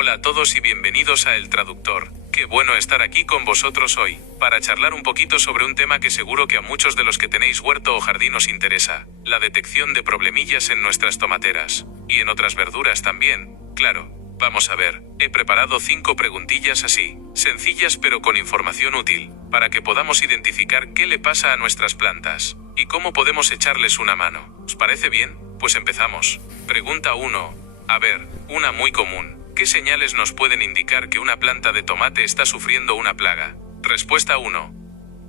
Hola a todos y bienvenidos a El Traductor. Qué bueno estar aquí con vosotros hoy, para charlar un poquito sobre un tema que seguro que a muchos de los que tenéis huerto o jardín os interesa, la detección de problemillas en nuestras tomateras. Y en otras verduras también, claro. Vamos a ver, he preparado 5 preguntillas así, sencillas pero con información útil, para que podamos identificar qué le pasa a nuestras plantas, y cómo podemos echarles una mano. ¿Os parece bien? Pues empezamos. Pregunta 1. A ver, una muy común. ¿Qué señales nos pueden indicar que una planta de tomate está sufriendo una plaga? Respuesta 1.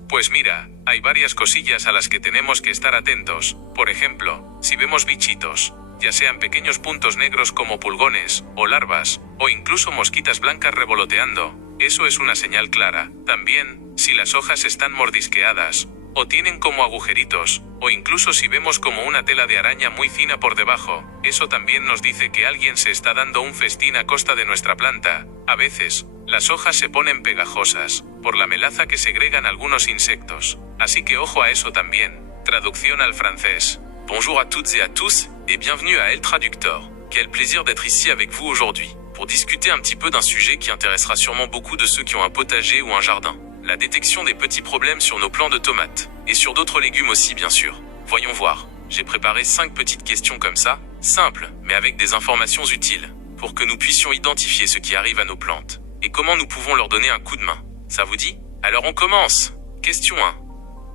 Pues mira, hay varias cosillas a las que tenemos que estar atentos. Por ejemplo, si vemos bichitos, ya sean pequeños puntos negros como pulgones, o larvas, o incluso mosquitas blancas revoloteando, eso es una señal clara. También, si las hojas están mordisqueadas, o tienen como agujeritos, o incluso si vemos como una tela de araña muy fina por debajo, eso también nos dice que alguien se está dando un festín a costa de nuestra planta. A veces, las hojas se ponen pegajosas, por la melaza que segregan algunos insectos. Así que ojo a eso también. Traducción al francés. Bonjour à toutes et à tous, et bienvenue à El Traductor. Quel plaisir d'être ici avec vous aujourd'hui, pour discuter un petit peu d'un sujet qui intéressera sûrement beaucoup de ceux qui ont un potager ou un jardin. La détection des petits problèmes sur nos plants de tomates, et sur d'autres légumes aussi bien sûr. Voyons voir, j'ai préparé 5 petites questions comme ça, simples, mais avec des informations utiles, pour que nous puissions identifier ce qui arrive à nos plantes, et comment nous pouvons leur donner un coup de main. Ça vous dit? Alors on commence. Question 1.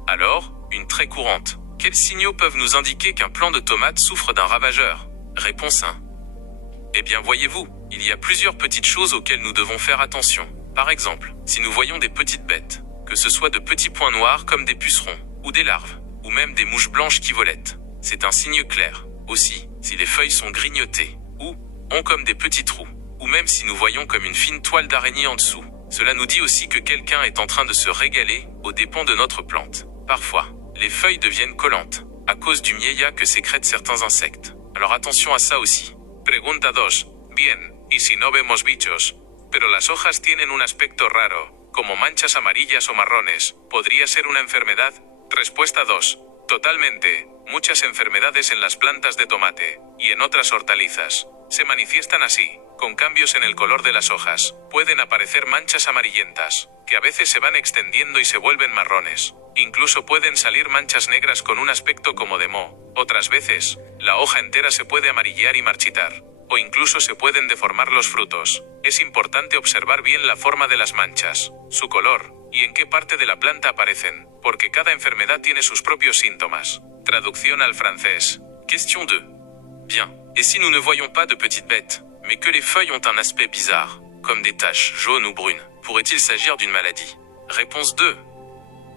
Alors, une très courante. Quels signaux peuvent nous indiquer qu'un plant de tomates souffre d'un ravageur? Réponse 1. Eh bien voyez-vous, il y a plusieurs petites choses auxquelles nous devons faire attention. Par exemple, si nous voyons des petites bêtes, que ce soit de petits points noirs comme des pucerons, ou des larves, ou même des mouches blanches qui volettent, c'est un signe clair. Aussi, si les feuilles sont grignotées, ou ont comme des petits trous, ou même si nous voyons comme une fine toile d'araignée en dessous, cela nous dit aussi que quelqu'un est en train de se régaler aux dépens de notre plante. Parfois, les feuilles deviennent collantes, à cause du miella que sécrètent certains insectes. Alors attention à ça aussi. Pregunta 2. Bien, y si no vemos bichos, pero las hojas tienen un aspecto raro, como manchas amarillas o marrones, ¿podría ser una enfermedad? Respuesta 2. Totalmente. Muchas enfermedades en las plantas de tomate, y en otras hortalizas, se manifiestan así, con cambios en el color de las hojas. Pueden aparecer manchas amarillentas, que a veces se van extendiendo y se vuelven marrones. Incluso pueden salir manchas negras con un aspecto como de moho. Otras veces, la hoja entera se puede amarillear y marchitar, o incluso se pueden deformar los frutos. Es importante observar bien la forma de las manchas, su color, y en qué parte de la planta aparecen, porque cada enfermedad tiene sus propios síntomas. Traducción al francés. Question 2. Bien, et si nous ne voyons pas de petites bêtes, mais que les feuilles ont un aspect bizarre, comme des taches jaunes ou brunes, pourrait-il s'agir d'une maladie? Réponse 2.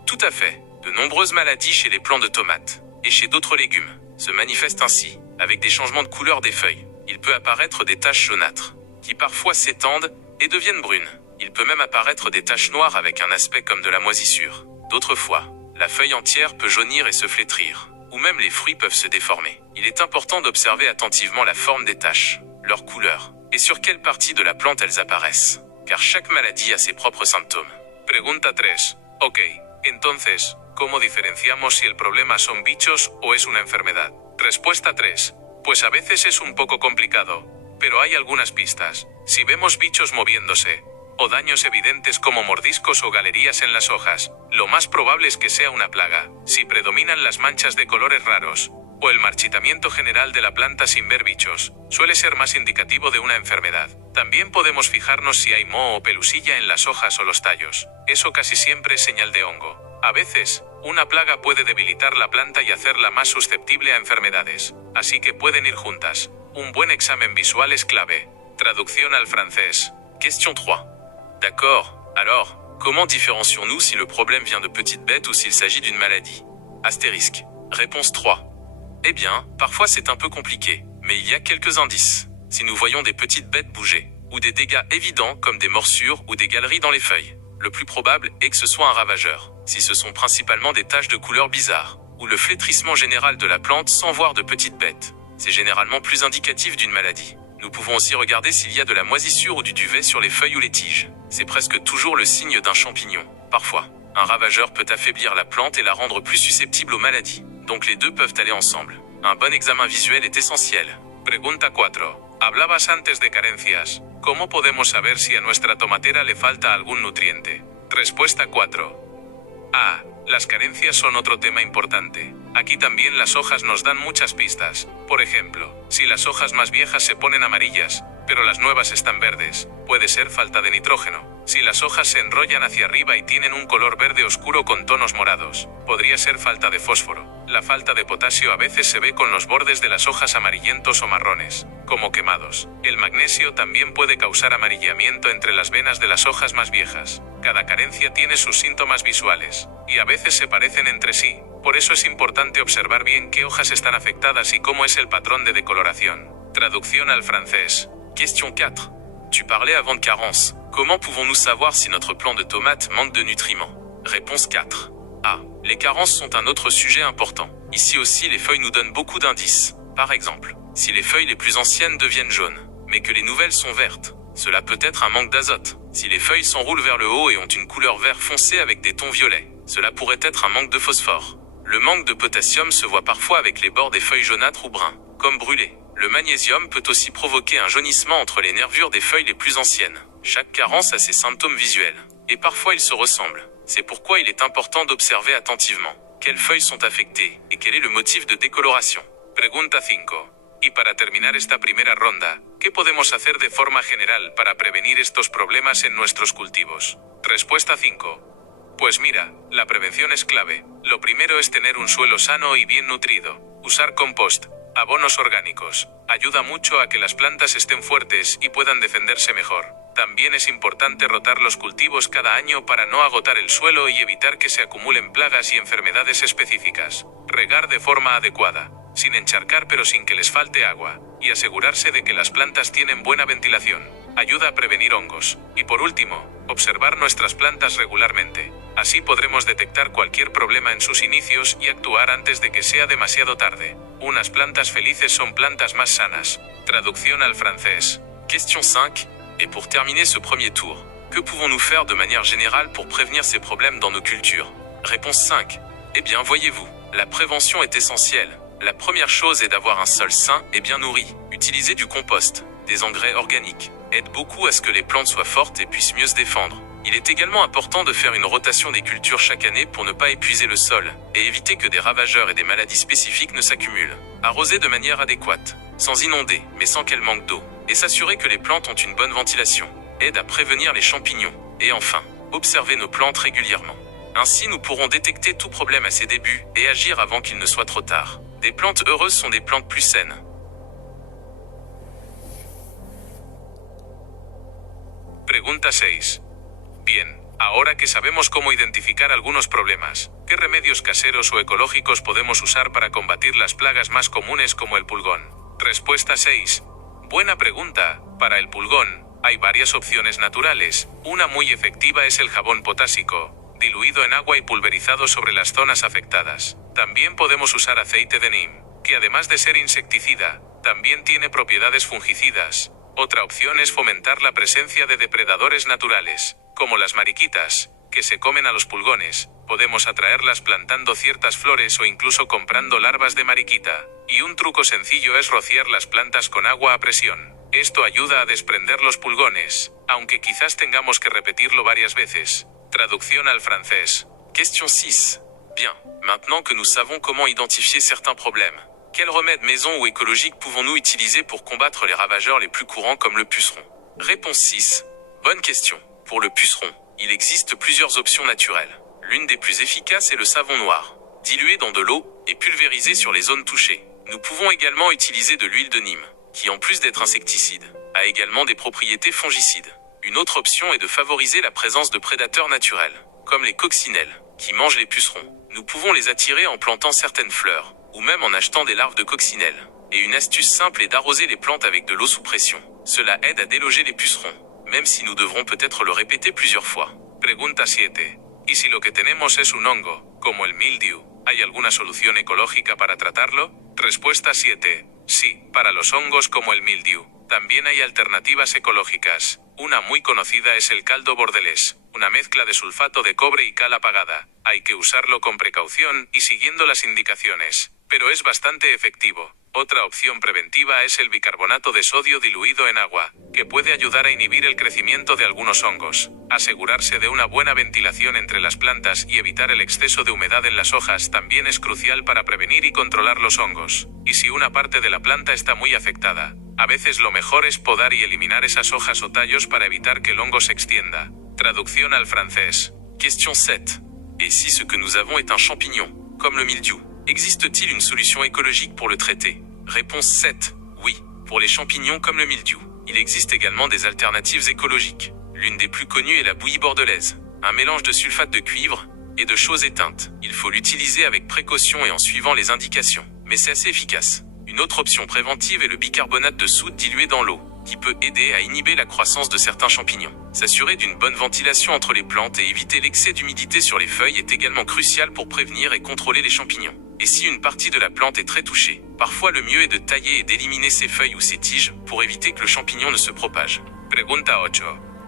Tout à fait. De nombreuses maladies chez les plants de tomates, et chez d'autres légumes, se manifestent ainsi, avec des changements de couleur des feuilles. Il peut apparaître des taches jaunâtres, qui parfois s'étendent et deviennent brunes. Il peut même apparaître des taches noires avec un aspect comme de la moisissure. D'autres fois, la feuille entière peut jaunir et se flétrir, ou même les fruits peuvent se déformer. Il est important d'observer attentivement la forme des taches, leur couleur, et sur quelle partie de la plante elles apparaissent, car chaque maladie a ses propres symptômes. Pregunta 3. Ok, entonces, ¿cómo diferenciamos si el problema son bichos o es una enfermedad? Respuesta 3. Pues a veces es un poco complicado, pero hay algunas pistas. Si vemos bichos moviéndose, o daños evidentes como mordiscos o galerías en las hojas, lo más probable es que sea una plaga. Si predominan las manchas de colores raros, o el marchitamiento general de la planta sin ver bichos, suele ser más indicativo de una enfermedad. También podemos fijarnos si hay moho o pelusilla en las hojas o los tallos. Eso casi siempre es señal de hongo. A veces, una plaga puede debilitar la planta y hacerla más susceptible a enfermedades, así que pueden ir juntas. Un buen examen visual es clave. Traducción al francés. Question 3. D'accord, alors, comment différencions-nous si le problème vient de petites bêtes ou s'il s'agit d'une maladie? Astérisque. Réponse 3. Eh bien, parfois c'est un peu compliqué, mais il y a quelques indices. Si nous voyons des petites bêtes bouger, ou des dégâts évidents comme des morsures ou des galeries dans les feuilles, le plus probable est que ce soit un ravageur. Si ce sont principalement des taches de couleur bizarres, ou le flétrissement général de la plante sans voir de petites bêtes, c'est généralement plus indicatif d'une maladie. Nous pouvons aussi regarder s'il y a de la moisissure ou du duvet sur les feuilles ou les tiges. C'est presque toujours le signe d'un champignon. Parfois, un ravageur peut affaiblir la plante et la rendre plus susceptible aux maladies. Donc les deux peuvent aller ensemble. Un bon examen visuel est essentiel. Pregunta 4. Hablabas antes de carencias. ¿Cómo podemos saber si a nuestra tomatera le falta algún nutriente? Respuesta 4. A. Las carencias son otro tema importante. Aquí también las hojas nos dan muchas pistas. Por ejemplo, si las hojas más viejas se ponen amarillas, pero las nuevas están verdes, puede ser falta de nitrógeno. Si las hojas se enrollan hacia arriba y tienen un color verde oscuro con tonos morados, podría ser falta de fósforo. La falta de potasio a veces se ve con los bordes de las hojas amarillentos o marrones, como quemados. El magnesio también puede causar amarillamiento entre las venas de las hojas más viejas. Cada carencia tiene sus síntomas visuales, y a veces se parecen entre sí. Por eso es importante observar bien qué hojas están afectadas y cómo es el patrón de decoloración. Traducción al francés. Question 4. Tu parlais avant de carence. Comment pouvons-nous savoir si notre plant de tomates manque de nutriments? Réponse 4. A. Les carences sont un autre sujet important. Ici aussi, les feuilles nous donnent beaucoup d'indices. Par exemple, si les feuilles les plus anciennes deviennent jaunes, mais que les nouvelles sont vertes, cela peut être un manque d'azote. Si les feuilles s'enroulent vers le haut et ont une couleur vert foncé avec des tons violets, cela pourrait être un manque de phosphore. Le manque de potassium se voit parfois avec les bords des feuilles jaunâtres ou bruns, comme brûlées. Le magnésium peut aussi provoquer un jaunissement entre les nervures des feuilles les plus anciennes. Chaque carence a ses symptômes visuels, et parfois ils se ressemblent. C'est pourquoi il est important d'observer attentivement quelles feuilles sont affectées et quel est le motif de décoloration. Pregunta 5. Y para terminar esta primera ronda, ¿qué podemos hacer de forma general para prevenir estos problemas en nuestros cultivos? Respuesta 5. Pues mira, la prevención es clave. Lo primero es tener un suelo sano y bien nutrido. Usar compost, abonos orgánicos, ayuda mucho a que las plantas estén fuertes y puedan defenderse mejor. También es importante rotar los cultivos cada año para no agotar el suelo y evitar que se acumulen plagas y enfermedades específicas. Regar de forma adecuada, sin encharcar pero sin que les falte agua, y asegurarse de que las plantas tienen buena ventilación. Ayuda a prevenir hongos. Y por último, observar nuestras plantas regularmente. Así podremos detectar cualquier problema en sus inicios y actuar antes de que sea demasiado tarde. Unas plantas felices son plantas más sanas. Traducción al francés. Question 5. Et pour terminer ce premier tour, que pouvons-nous faire de manière générale pour prévenir ces problèmes dans nos cultures? Réponse 5. Eh bien, voyez-vous, la prévention est essentielle. La première chose est d'avoir un sol sain et bien nourri. Utiliser du compost, des engrais organiques, aide beaucoup à ce que les plantes soient fortes et puissent mieux se défendre. Il est également important de faire une rotation des cultures chaque année pour ne pas épuiser le sol, et éviter que des ravageurs et des maladies spécifiques ne s'accumulent. Arroser de manière adéquate, sans inonder, mais sans qu'elle manque d'eau, et s'assurer que les plantes ont une bonne ventilation, aide à prévenir les champignons. Et enfin, observer nos plantes régulièrement. Ainsi nous pourrons détecter tout problème à ses débuts et agir avant qu'il ne soit trop tard. Des plantes heureuses sont des plantes plus saines. Pregunta 6. Bien, ahora que sabemos cómo identificar algunos problemas, ¿qué remedios caseros o ecológicos podemos usar para combatir las plagas más comunes como el pulgón? Respuesta 6. Buena pregunta. Para el pulgón, hay varias opciones naturales. Una muy efectiva es el jabón potásico, diluido en agua y pulverizado sobre las zonas afectadas. También podemos usar aceite de neem, que además de ser insecticida, también tiene propiedades fungicidas. Otra opción es fomentar la presencia de depredadores naturales, como las mariquitas, que se comen a los pulgones. Podemos atraerlas plantando ciertas flores o incluso comprando larvas de mariquita. Y un truco sencillo es rociar las plantas con agua a presión. Esto ayuda a desprender los pulgones, aunque quizás tengamos que repetirlo varias veces. Traducción al francés. Question 6. Bien, maintenant que nous savons comment identifier certains problèmes, quels remèdes maison ou écologiques pouvons-nous utiliser pour combattre les ravageurs les plus courants comme le puceron? Réponse 6. Bonne question. Pour le puceron, il existe plusieurs options naturelles. L'une des plus efficaces est le savon noir, dilué dans de l'eau et pulvérisé sur les zones touchées. Nous pouvons également utiliser de l'huile de Nîmes, qui en plus d'être insecticide, a également des propriétés fongicides. Une autre option est de favoriser la présence de prédateurs naturels, comme les coccinelles, qui mangent les pucerons. Nous pouvons les attirer en plantant certaines fleurs, ou même en achetant des larves de coccinelles. Et une astuce simple est d'arroser les plantes avec de l'eau sous pression. Cela aide à déloger les pucerons, même si nous devrons peut-être le répéter plusieurs fois. Pregunta 7. ¿Y si lo que tenemos es un hongo, como el mildiu, hay alguna solución ecológica para tratarlo? Respuesta 7. Sí, para los hongos como el mildiu, también hay alternativas ecológicas. Una muy conocida es el caldo bordelés, una mezcla de sulfato de cobre y cal apagada. Hay que usarlo con precaución y siguiendo las indicaciones, pero es bastante efectivo. Otra opción preventiva es el bicarbonato de sodio diluido en agua, que puede ayudar a inhibir el crecimiento de algunos hongos. Asegurarse de una buena ventilación entre las plantas y evitar el exceso de humedad en las hojas también es crucial para prevenir y controlar los hongos. Y si una parte de la planta está muy afectada, a veces lo mejor es podar y eliminar esas hojas o tallos para evitar que el hongo se extienda. Traducción al francés. Question 7. Et si ce que nous avons est un champignon, comme le mildiou, existe-t-il une solution écologique pour le traiter? Réponse 7. Oui, pour les champignons comme le mildiou. Il existe également des alternatives écologiques. L'une des plus connues est la bouillie bordelaise, un mélange de sulfate de cuivre et de choses éteintes. Il faut l'utiliser avec précaution et en suivant les indications, mais c'est assez efficace. Une autre option préventive est le bicarbonate de soude dilué dans l'eau, qui peut aider à inhiber la croissance de certains champignons. S'assurer d'une bonne ventilation entre les plantes et éviter l'excès d'humidité sur les feuilles est également crucial pour prévenir et contrôler les champignons. Et si une partie de la plante est très touchée, parfois le mieux est de tailler et d'éliminer ses feuilles ou ses tiges pour éviter que le champignon ne se propage. Pregunta 8.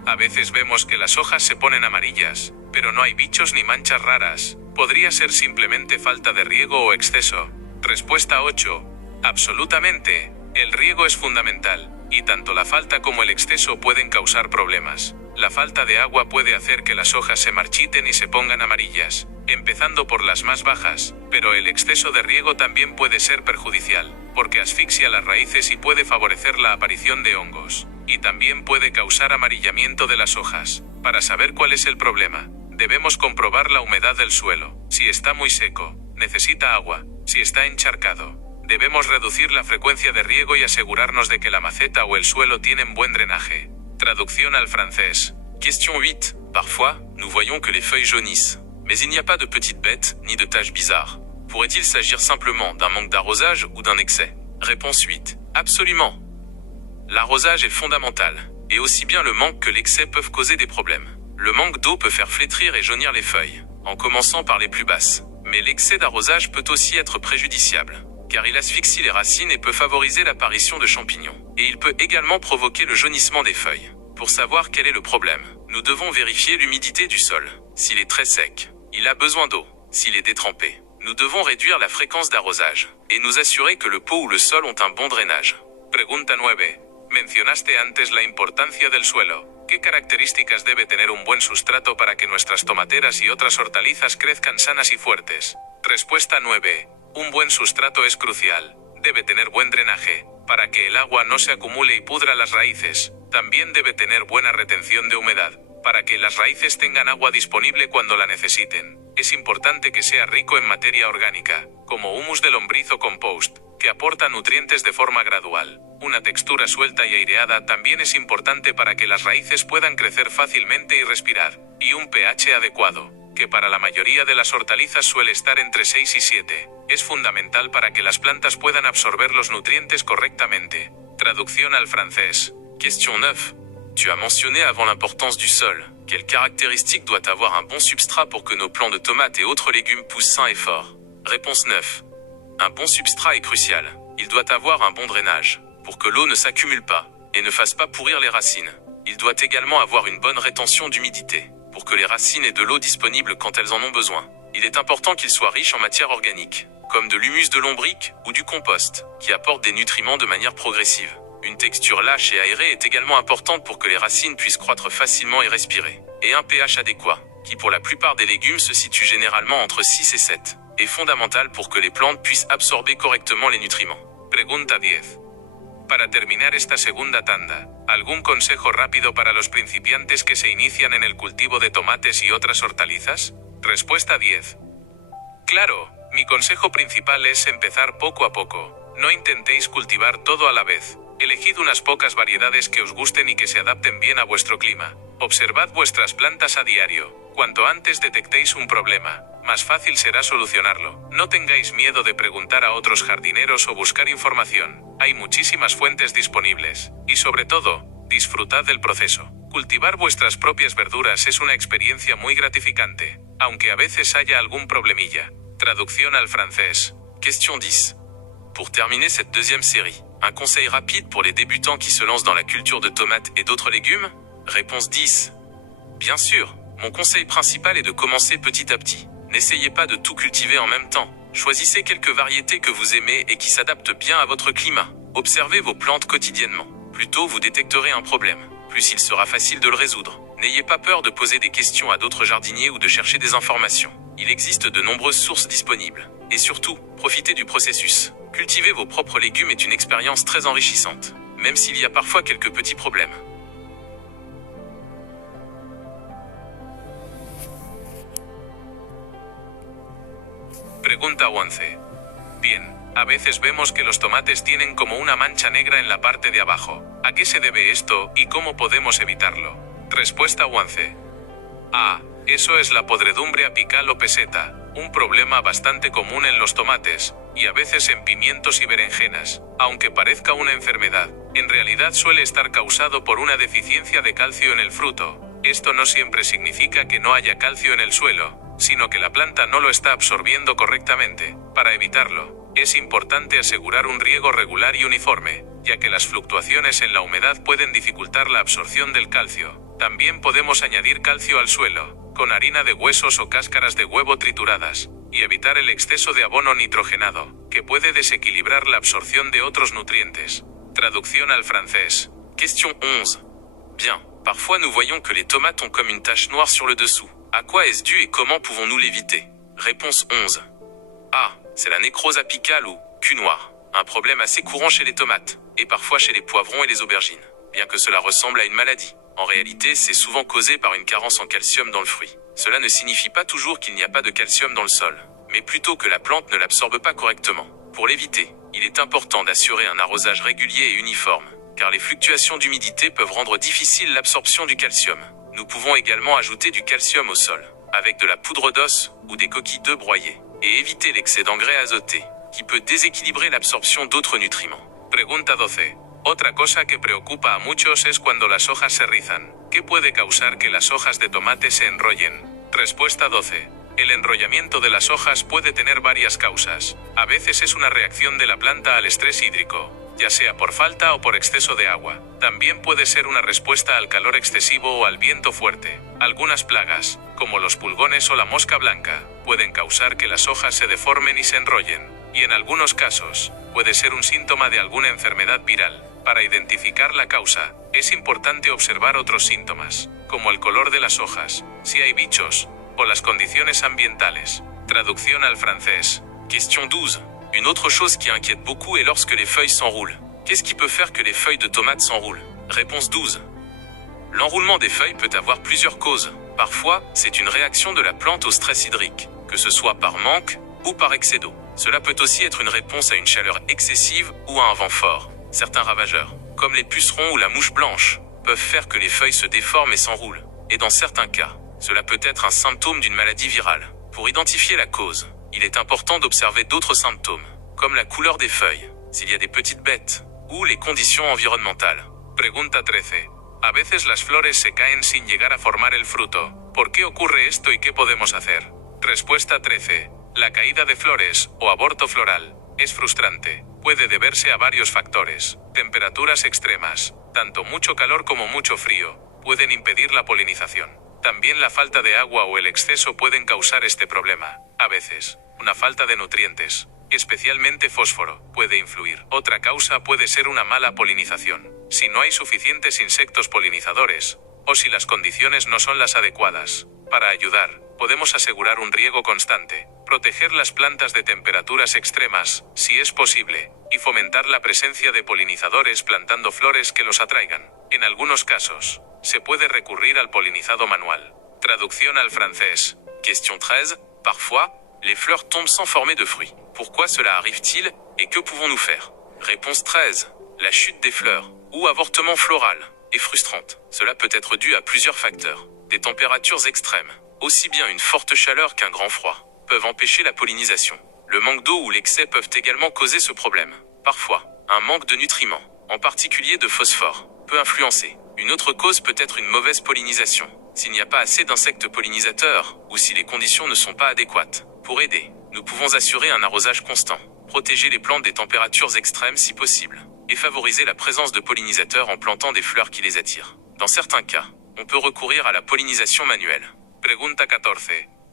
A veces vemos que las hojas se ponen amarillas, pero no hay bichos ni manchas raras. ¿Podría ser simplemente falta de riego o exceso? Respuesta 8. Absolutamente. El riego es fundamental, y tanto la falta como el exceso pueden causar problemas. La falta de agua puede hacer que las hojas se marchiten y se pongan amarillas, empezando por las más bajas, pero el exceso de riego también puede ser perjudicial, porque asfixia las raíces y puede favorecer la aparición de hongos, y también puede causar amarillamiento de las hojas. Para saber cuál es el problema, debemos comprobar la humedad del suelo. Si está muy seco, necesita agua. Si está encharcado, debemos reducir la frecuencia de riego y asegurarnos de que la maceta o el suelo tienen buen drenaje. Traducción al francés. Question 8. Parfois, nous voyons que les feuilles jaunissent, mais il n'y a pas de petites bêtes ni de taches bizarres. Pourrait-il s'agir simplement d'un manque d'arrosage ou d'un excès? Réponse 8. Absolument. L'arrosage est fondamental, et aussi bien le manque que l'excès peuvent causer des problèmes. Le manque d'eau peut faire flétrir et jaunir les feuilles, en commençant par les plus basses. Mais l'excès d'arrosage peut aussi être préjudiciable, car il asphyxie les racines et peut favoriser l'apparition de champignons. Et il peut également provoquer le jaunissement des feuilles. Pour savoir quel est le problème, nous devons vérifier l'humidité du sol. S'il est très sec, il a besoin d'eau. S'il est détrempé, nous devons réduire la fréquence d'arrosage, et nous assurer que le pot ou le sol ont un bon drainage. Pregunta 9. Mencionaste antes la importancia del suelo. ¿Qué características debe tener un buen sustrato para que nuestras tomateras y otras hortalizas crezcan sanas y fuertes? Respuesta 9. Un buen sustrato es crucial. Debe tener buen drenaje, para que el agua no se acumule y pudra las raíces. También debe tener buena retención de humedad, para que las raíces tengan agua disponible cuando la necesiten. Es importante que sea rico en materia orgánica, como humus de lombriz o compost, que aporta nutrientes de forma gradual. Una textura suelta y aireada también es importante para que las raíces puedan crecer fácilmente y respirar. Y un pH adecuado, que para la mayoría de las hortalizas suele estar entre 6 y 7. Es fundamental para que las plantas puedan absorber los nutrientes correctamente. Traducción al francés. Question 9. Tu as mentionné avant l'importance du sol. Quelles caractéristiques doit avoir un bon substrat pour que nos plants de tomates et autres légumes poussent sains et forts? Réponse 9. Un bon substrat est crucial. Il doit avoir un bon drainage, pour que l'eau ne s'accumule pas, et ne fasse pas pourrir les racines. Il doit également avoir une bonne rétention d'humidité, pour que les racines aient de l'eau disponible quand elles en ont besoin. Il est important qu'il soit riche en matière organique, comme de l'humus de lombric ou du compost, qui apporte des nutriments de manière progressive. Une texture lâche et aérée est également importante pour que les racines puissent croître facilement et respirer. Et un pH adéquat, qui pour la plupart des légumes se situe généralement entre 6 et 7, est fondamental pour que les plantes puissent absorber correctement les nutriments. Pregunta 10. Para terminar esta segunda tanda, ¿algún consejo rápido para los principiantes que se inician en el cultivo de tomates y otras hortalizas? Respuesta 10. Claro, mi consejo principal es empezar poco a poco. No intentéis cultivar todo a la vez. Elegid unas pocas variedades que os gusten y que se adapten bien a vuestro clima. Observad vuestras plantas a diario. Cuanto antes detectéis un problema, más fácil será solucionarlo. No tengáis miedo de preguntar a otros jardineros o buscar información. Hay muchísimas fuentes disponibles. Y sobre todo, disfrutad del proceso. Cultivar vuestras propias verduras es una experiencia muy gratificante, aunque a veces haya algún problemilla. Traducción al francés. Question 10. Pour terminer cette deuxième série, un conseil rapide pour les débutants qui se lancent dans la culture de tomates et d'autres légumes? Réponse 10. Bien sûr, mon conseil principal est de commencer petit à petit. N'essayez pas de tout cultiver en même temps. Choisissez quelques variétés que vous aimez et qui s'adaptent bien à votre climat. Observez vos plantes quotidiennement. Plus tôt vous détecterez un problème, plus il sera facile de le résoudre. N'ayez pas peur de poser des questions à d'autres jardiniers ou de chercher des informations. Il existe de nombreuses sources disponibles. Et surtout, profitez du processus. Cultiver vos propres légumes est une expérience très enrichissante, même s'il y a parfois quelques petits problèmes. Pregunta 11. Bien, a veces vemos que los tomates tienen como una mancha negra en la parte de abajo. ¿A qué se debe esto y cómo podemos evitarlo? Respuesta 11. A. Eso es la podredumbre apical o peseta, un problema bastante común en los tomates, y a veces en pimientos y berenjenas. Aunque parezca una enfermedad, en realidad suele estar causado por una deficiencia de calcio en el fruto. Esto no siempre significa que no haya calcio en el suelo, sino que la planta no lo está absorbiendo correctamente. Para evitarlo, es importante asegurar un riego regular y uniforme, ya que las fluctuaciones en la humedad pueden dificultar la absorción del calcio. También podemos añadir calcio al suelo, con harina de huesos o cáscaras de huevo trituradas, y evitar el exceso de abono nitrogenado, que puede desequilibrar la absorción de otros nutrientes. Traducción al francés. Question 11. Bien, parfois nous voyons que les tomates ont comme une tache noire sur le dessous. À quoi est-ce dû et comment pouvons-nous l'éviter? Réponse 11. A. C'est la nécrose apicale ou cul noir. Un problème assez courant chez les tomates, et parfois chez les poivrons et les aubergines. Bien que cela ressemble à une maladie, en réalité c'est souvent causé par une carence en calcium dans le fruit. Cela ne signifie pas toujours qu'il n'y a pas de calcium dans le sol, mais plutôt que la plante ne l'absorbe pas correctement. Pour l'éviter, il est important d'assurer un arrosage régulier et uniforme, car les fluctuations d'humidité peuvent rendre difficile l'absorption du calcium. Nous pouvons également ajouter du calcium au sol, avec de la poudre d'os ou des coquilles d'œufs broyées, et éviter l'excès d'engrais azotés, qui peut déséquilibrer l'absorption d'autres nutriments. Pregunta 12. Otra cosa que preocupa a muchos es cuando las hojas se rizan. ¿Qué puede causar que las hojas de tomate se enrollen? Respuesta 12. El enrollamiento de las hojas puede tener varias causas. A veces es una reacción de la planta al estrés hídrico, ya sea por falta o por exceso de agua. También puede ser una respuesta al calor excesivo o al viento fuerte. Algunas plagas, como los pulgones o la mosca blanca, pueden causar que las hojas se deformen y se enrollen. Y en algunos casos, puede ser un síntoma de alguna enfermedad viral. Para identificar la causa, es importante observar otros síntomas, como el color de las hojas, si hay bichos, o las condiciones ambientales. Traducción al francés. Question 12. Une autre chose qui inquiète beaucoup est lorsque les feuilles s'enroulent. Qu'est-ce qui peut faire que les feuilles de tomates s'enroulent? Réponse 12. L'enroulement des feuilles peut avoir plusieurs causes. Parfois, c'est une réaction de la plante au stress hydrique, que ce soit par manque ou par excès d'eau. Cela peut aussi être une réponse à une chaleur excessive ou à un vent fort. Certains ravageurs, comme les pucerons ou la mouche blanche, peuvent faire que les feuilles se déforment et s'enroulent. Et dans certains cas, cela peut être un symptôme d'une maladie virale. Pour identifier la cause, il est important d'observer d'autres symptômes, comme la couleur des feuilles, s'il y a des petites bêtes, ou les conditions environnementales. Pregunta 13. A veces las flores se caen sin llegar a formar el fruto. ¿Por qué ocurre esto y qué podemos hacer? Respuesta 13. La caída de flores, o aborto floral, es frustrante. Puede deberse a varios factores. Temperaturas extremas, tanto mucho calor como mucho frío, pueden impedir la polinización. También la falta de agua o el exceso pueden causar este problema. A veces, una falta de nutrientes, especialmente fósforo, puede influir. Otra causa puede ser una mala polinización. Si no hay suficientes insectos polinizadores, o si las condiciones no son las adecuadas. Para ayudar, podemos asegurar un riego constante, proteger las plantas de temperaturas extremas, si es posible, y fomentar la presencia de polinizadores plantando flores que los atraigan. En algunos casos, se puede recurrir al polinizado manual. Traducción al francés. Question 13. Parfois, les fleurs tombent sans former de fruits. Pourquoi cela arrive-t-il et que pouvons-nous faire? Réponse 13. La chute des fleurs, ou avortement floral, est frustrante. Cela peut être dû à plusieurs facteurs. Des températures extrêmes, aussi bien une forte chaleur qu'un grand froid, peuvent empêcher la pollinisation. Le manque d'eau ou l'excès peuvent également causer ce problème. Parfois, un manque de nutriments, en particulier de phosphore, peut influencer. Une autre cause peut être une mauvaise pollinisation, s'il n'y a pas assez d'insectes pollinisateurs, ou si les conditions ne sont pas adéquates. Pour aider, nous pouvons assurer un arrosage constant, protéger les plantes des températures extrêmes si possible, et favoriser la présence de pollinisateurs en plantant des fleurs qui les attirent. Dans certains cas, on peut recourir à la pollinisation manuelle. Pregunta 14.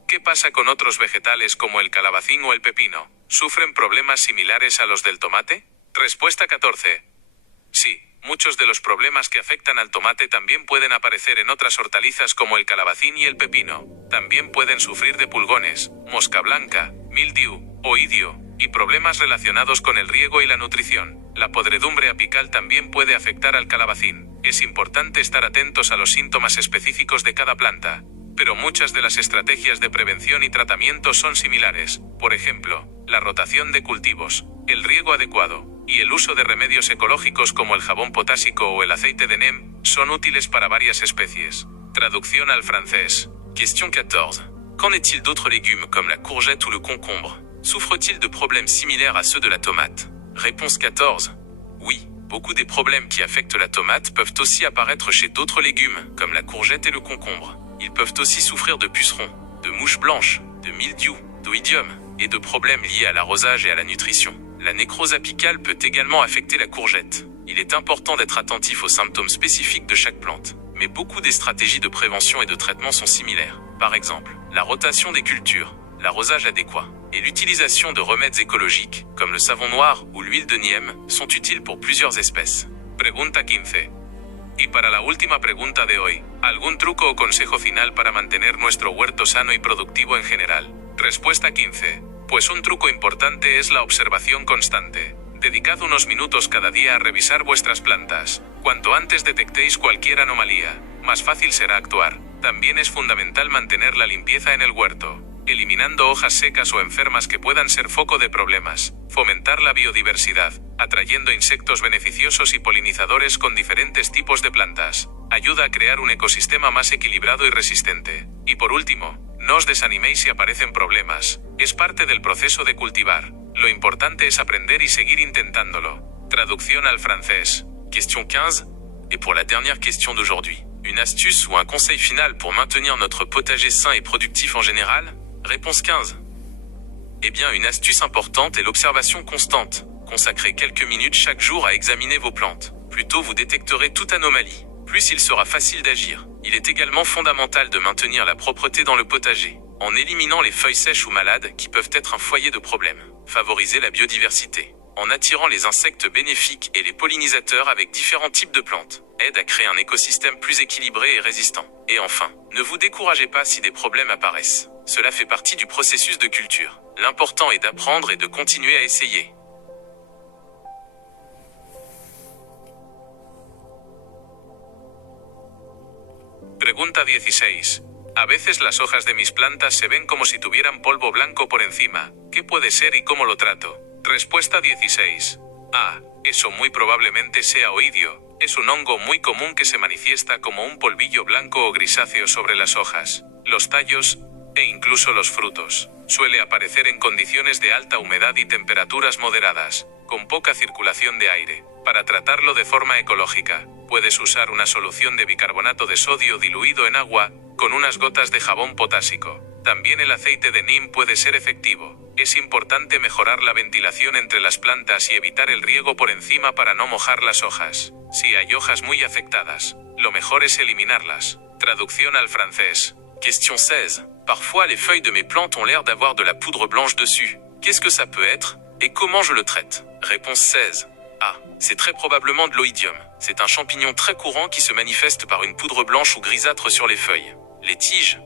¿Qué pasa con otros vegetales como el calabacín o el pepino? ¿Sufren problemas similares a los del tomate? Respuesta 14. Sí, muchos de los problemas que afectan al tomate también pueden aparecer en otras hortalizas como el calabacín y el pepino. También pueden sufrir de pulgones, mosca blanca, mildiu, oidio, y problemas relacionados con el riego y la nutrición. La podredumbre apical también puede afectar al calabacín. Es importante estar atentos a los síntomas específicos de cada planta, pero muchas de las estrategias de prevención y tratamiento son similares. Por ejemplo, la rotación de cultivos, el riego adecuado y el uso de remedios ecológicos como el jabón potásico o el aceite de neem son útiles para varias especies. Traducción al francés. Question 14. Qu'en est-il d'autres légumes comme la courgette ou le concombre? Souffrent-ils de problèmes similaires à ceux de la tomate? Réponse 14. Oui, beaucoup des problèmes qui affectent la tomate peuvent aussi apparaître chez d'autres légumes, comme la courgette et le concombre. Ils peuvent aussi souffrir de pucerons, de mouches blanches, de mildiou, d'oïdium, et de problèmes liés à l'arrosage et à la nutrition. La nécrose apicale peut également affecter la courgette. Il est important d'être attentif aux symptômes spécifiques de chaque plante, mais beaucoup des stratégies de prévention et de traitement sont similaires. Par exemple, la rotation des cultures, l'arrosage adéquat, et l'utilisation de remèdes écologiques, comme le savon noir ou l'huile de nième, sont utiles pour plusieurs espèces. Pregunta 15. Y para la última pregunta de hoy, ¿algún truco o consejo final para mantener nuestro huerto sano y productivo en general? Respuesta 15. Pues un truco importante es la observación constante. Dedicad unos minutos cada día a revisar vuestras plantas. Cuanto antes detectéis cualquier anomalía, más fácil será actuar. También es fundamental mantener la limpieza en el huerto, eliminando hojas secas o enfermas que puedan ser foco de problemas. Fomentar la biodiversidad, atrayendo insectos beneficiosos y polinizadores con diferentes tipos de plantas. Ayuda a crear un ecosistema más equilibrado y resistente. Y por último, no os desaniméis si aparecen problemas. Es parte del proceso de cultivar. Lo importante es aprender y seguir intentándolo. Traducción al francés. Question 15. Et pour la dernière question d'aujourd'hui, une astuce ou un conseil final pour maintenir notre potager sain et productif en général? Réponse 15. Eh bien, une astuce importante est l'observation constante. Consacrez quelques minutes chaque jour à examiner vos plantes. Plus tôt vous détecterez toute anomalie, plus il sera facile d'agir. Il est également fondamental de maintenir la propreté dans le potager, en éliminant les feuilles sèches ou malades qui peuvent être un foyer de problèmes. Favorisez la biodiversité, en attirant les insectes bénéfiques et les pollinisateurs avec différents types de plantes. Aide à créer un écosystème plus équilibré et résistant. Et enfin, ne vous découragez pas si des problèmes apparaissent. Cela fait partie du processus de culture. L'important est d'apprendre et de continuer à essayer. Pregunta 16. A veces las hojas de mis plantas se ven como si tuvieran polvo blanco por encima. ¿Qué puede ser y cómo lo trato? Respuesta 16. Ah, eso muy probablemente sea oidio. Es un hongo muy común que se manifiesta como un polvillo blanco o grisáceo sobre las hojas, los tallos e incluso los frutos. Suele aparecer en condiciones de alta humedad y temperaturas moderadas, con poca circulación de aire. Para tratarlo de forma ecológica, puedes usar una solución de bicarbonato de sodio diluido en agua, con unas gotas de jabón potásico. También el aceite de neem puede ser efectivo. Es importante mejorar la ventilación entre las plantas y evitar el riego por encima para no mojar las hojas. Si hay hojas muy afectadas, lo mejor es eliminarlas. Traducción al francés. Question 16. Parfois les feuilles de mes plantes ont l'air d'avoir de la poudre blanche dessus. Qu'est-ce que ça peut être? Et comment je le traite? Réponse 16. Ah, c'est très probablement de l'oïdium. C'est un champignon très courant qui se manifeste par une poudre blanche ou grisâtre sur les feuilles, les tiges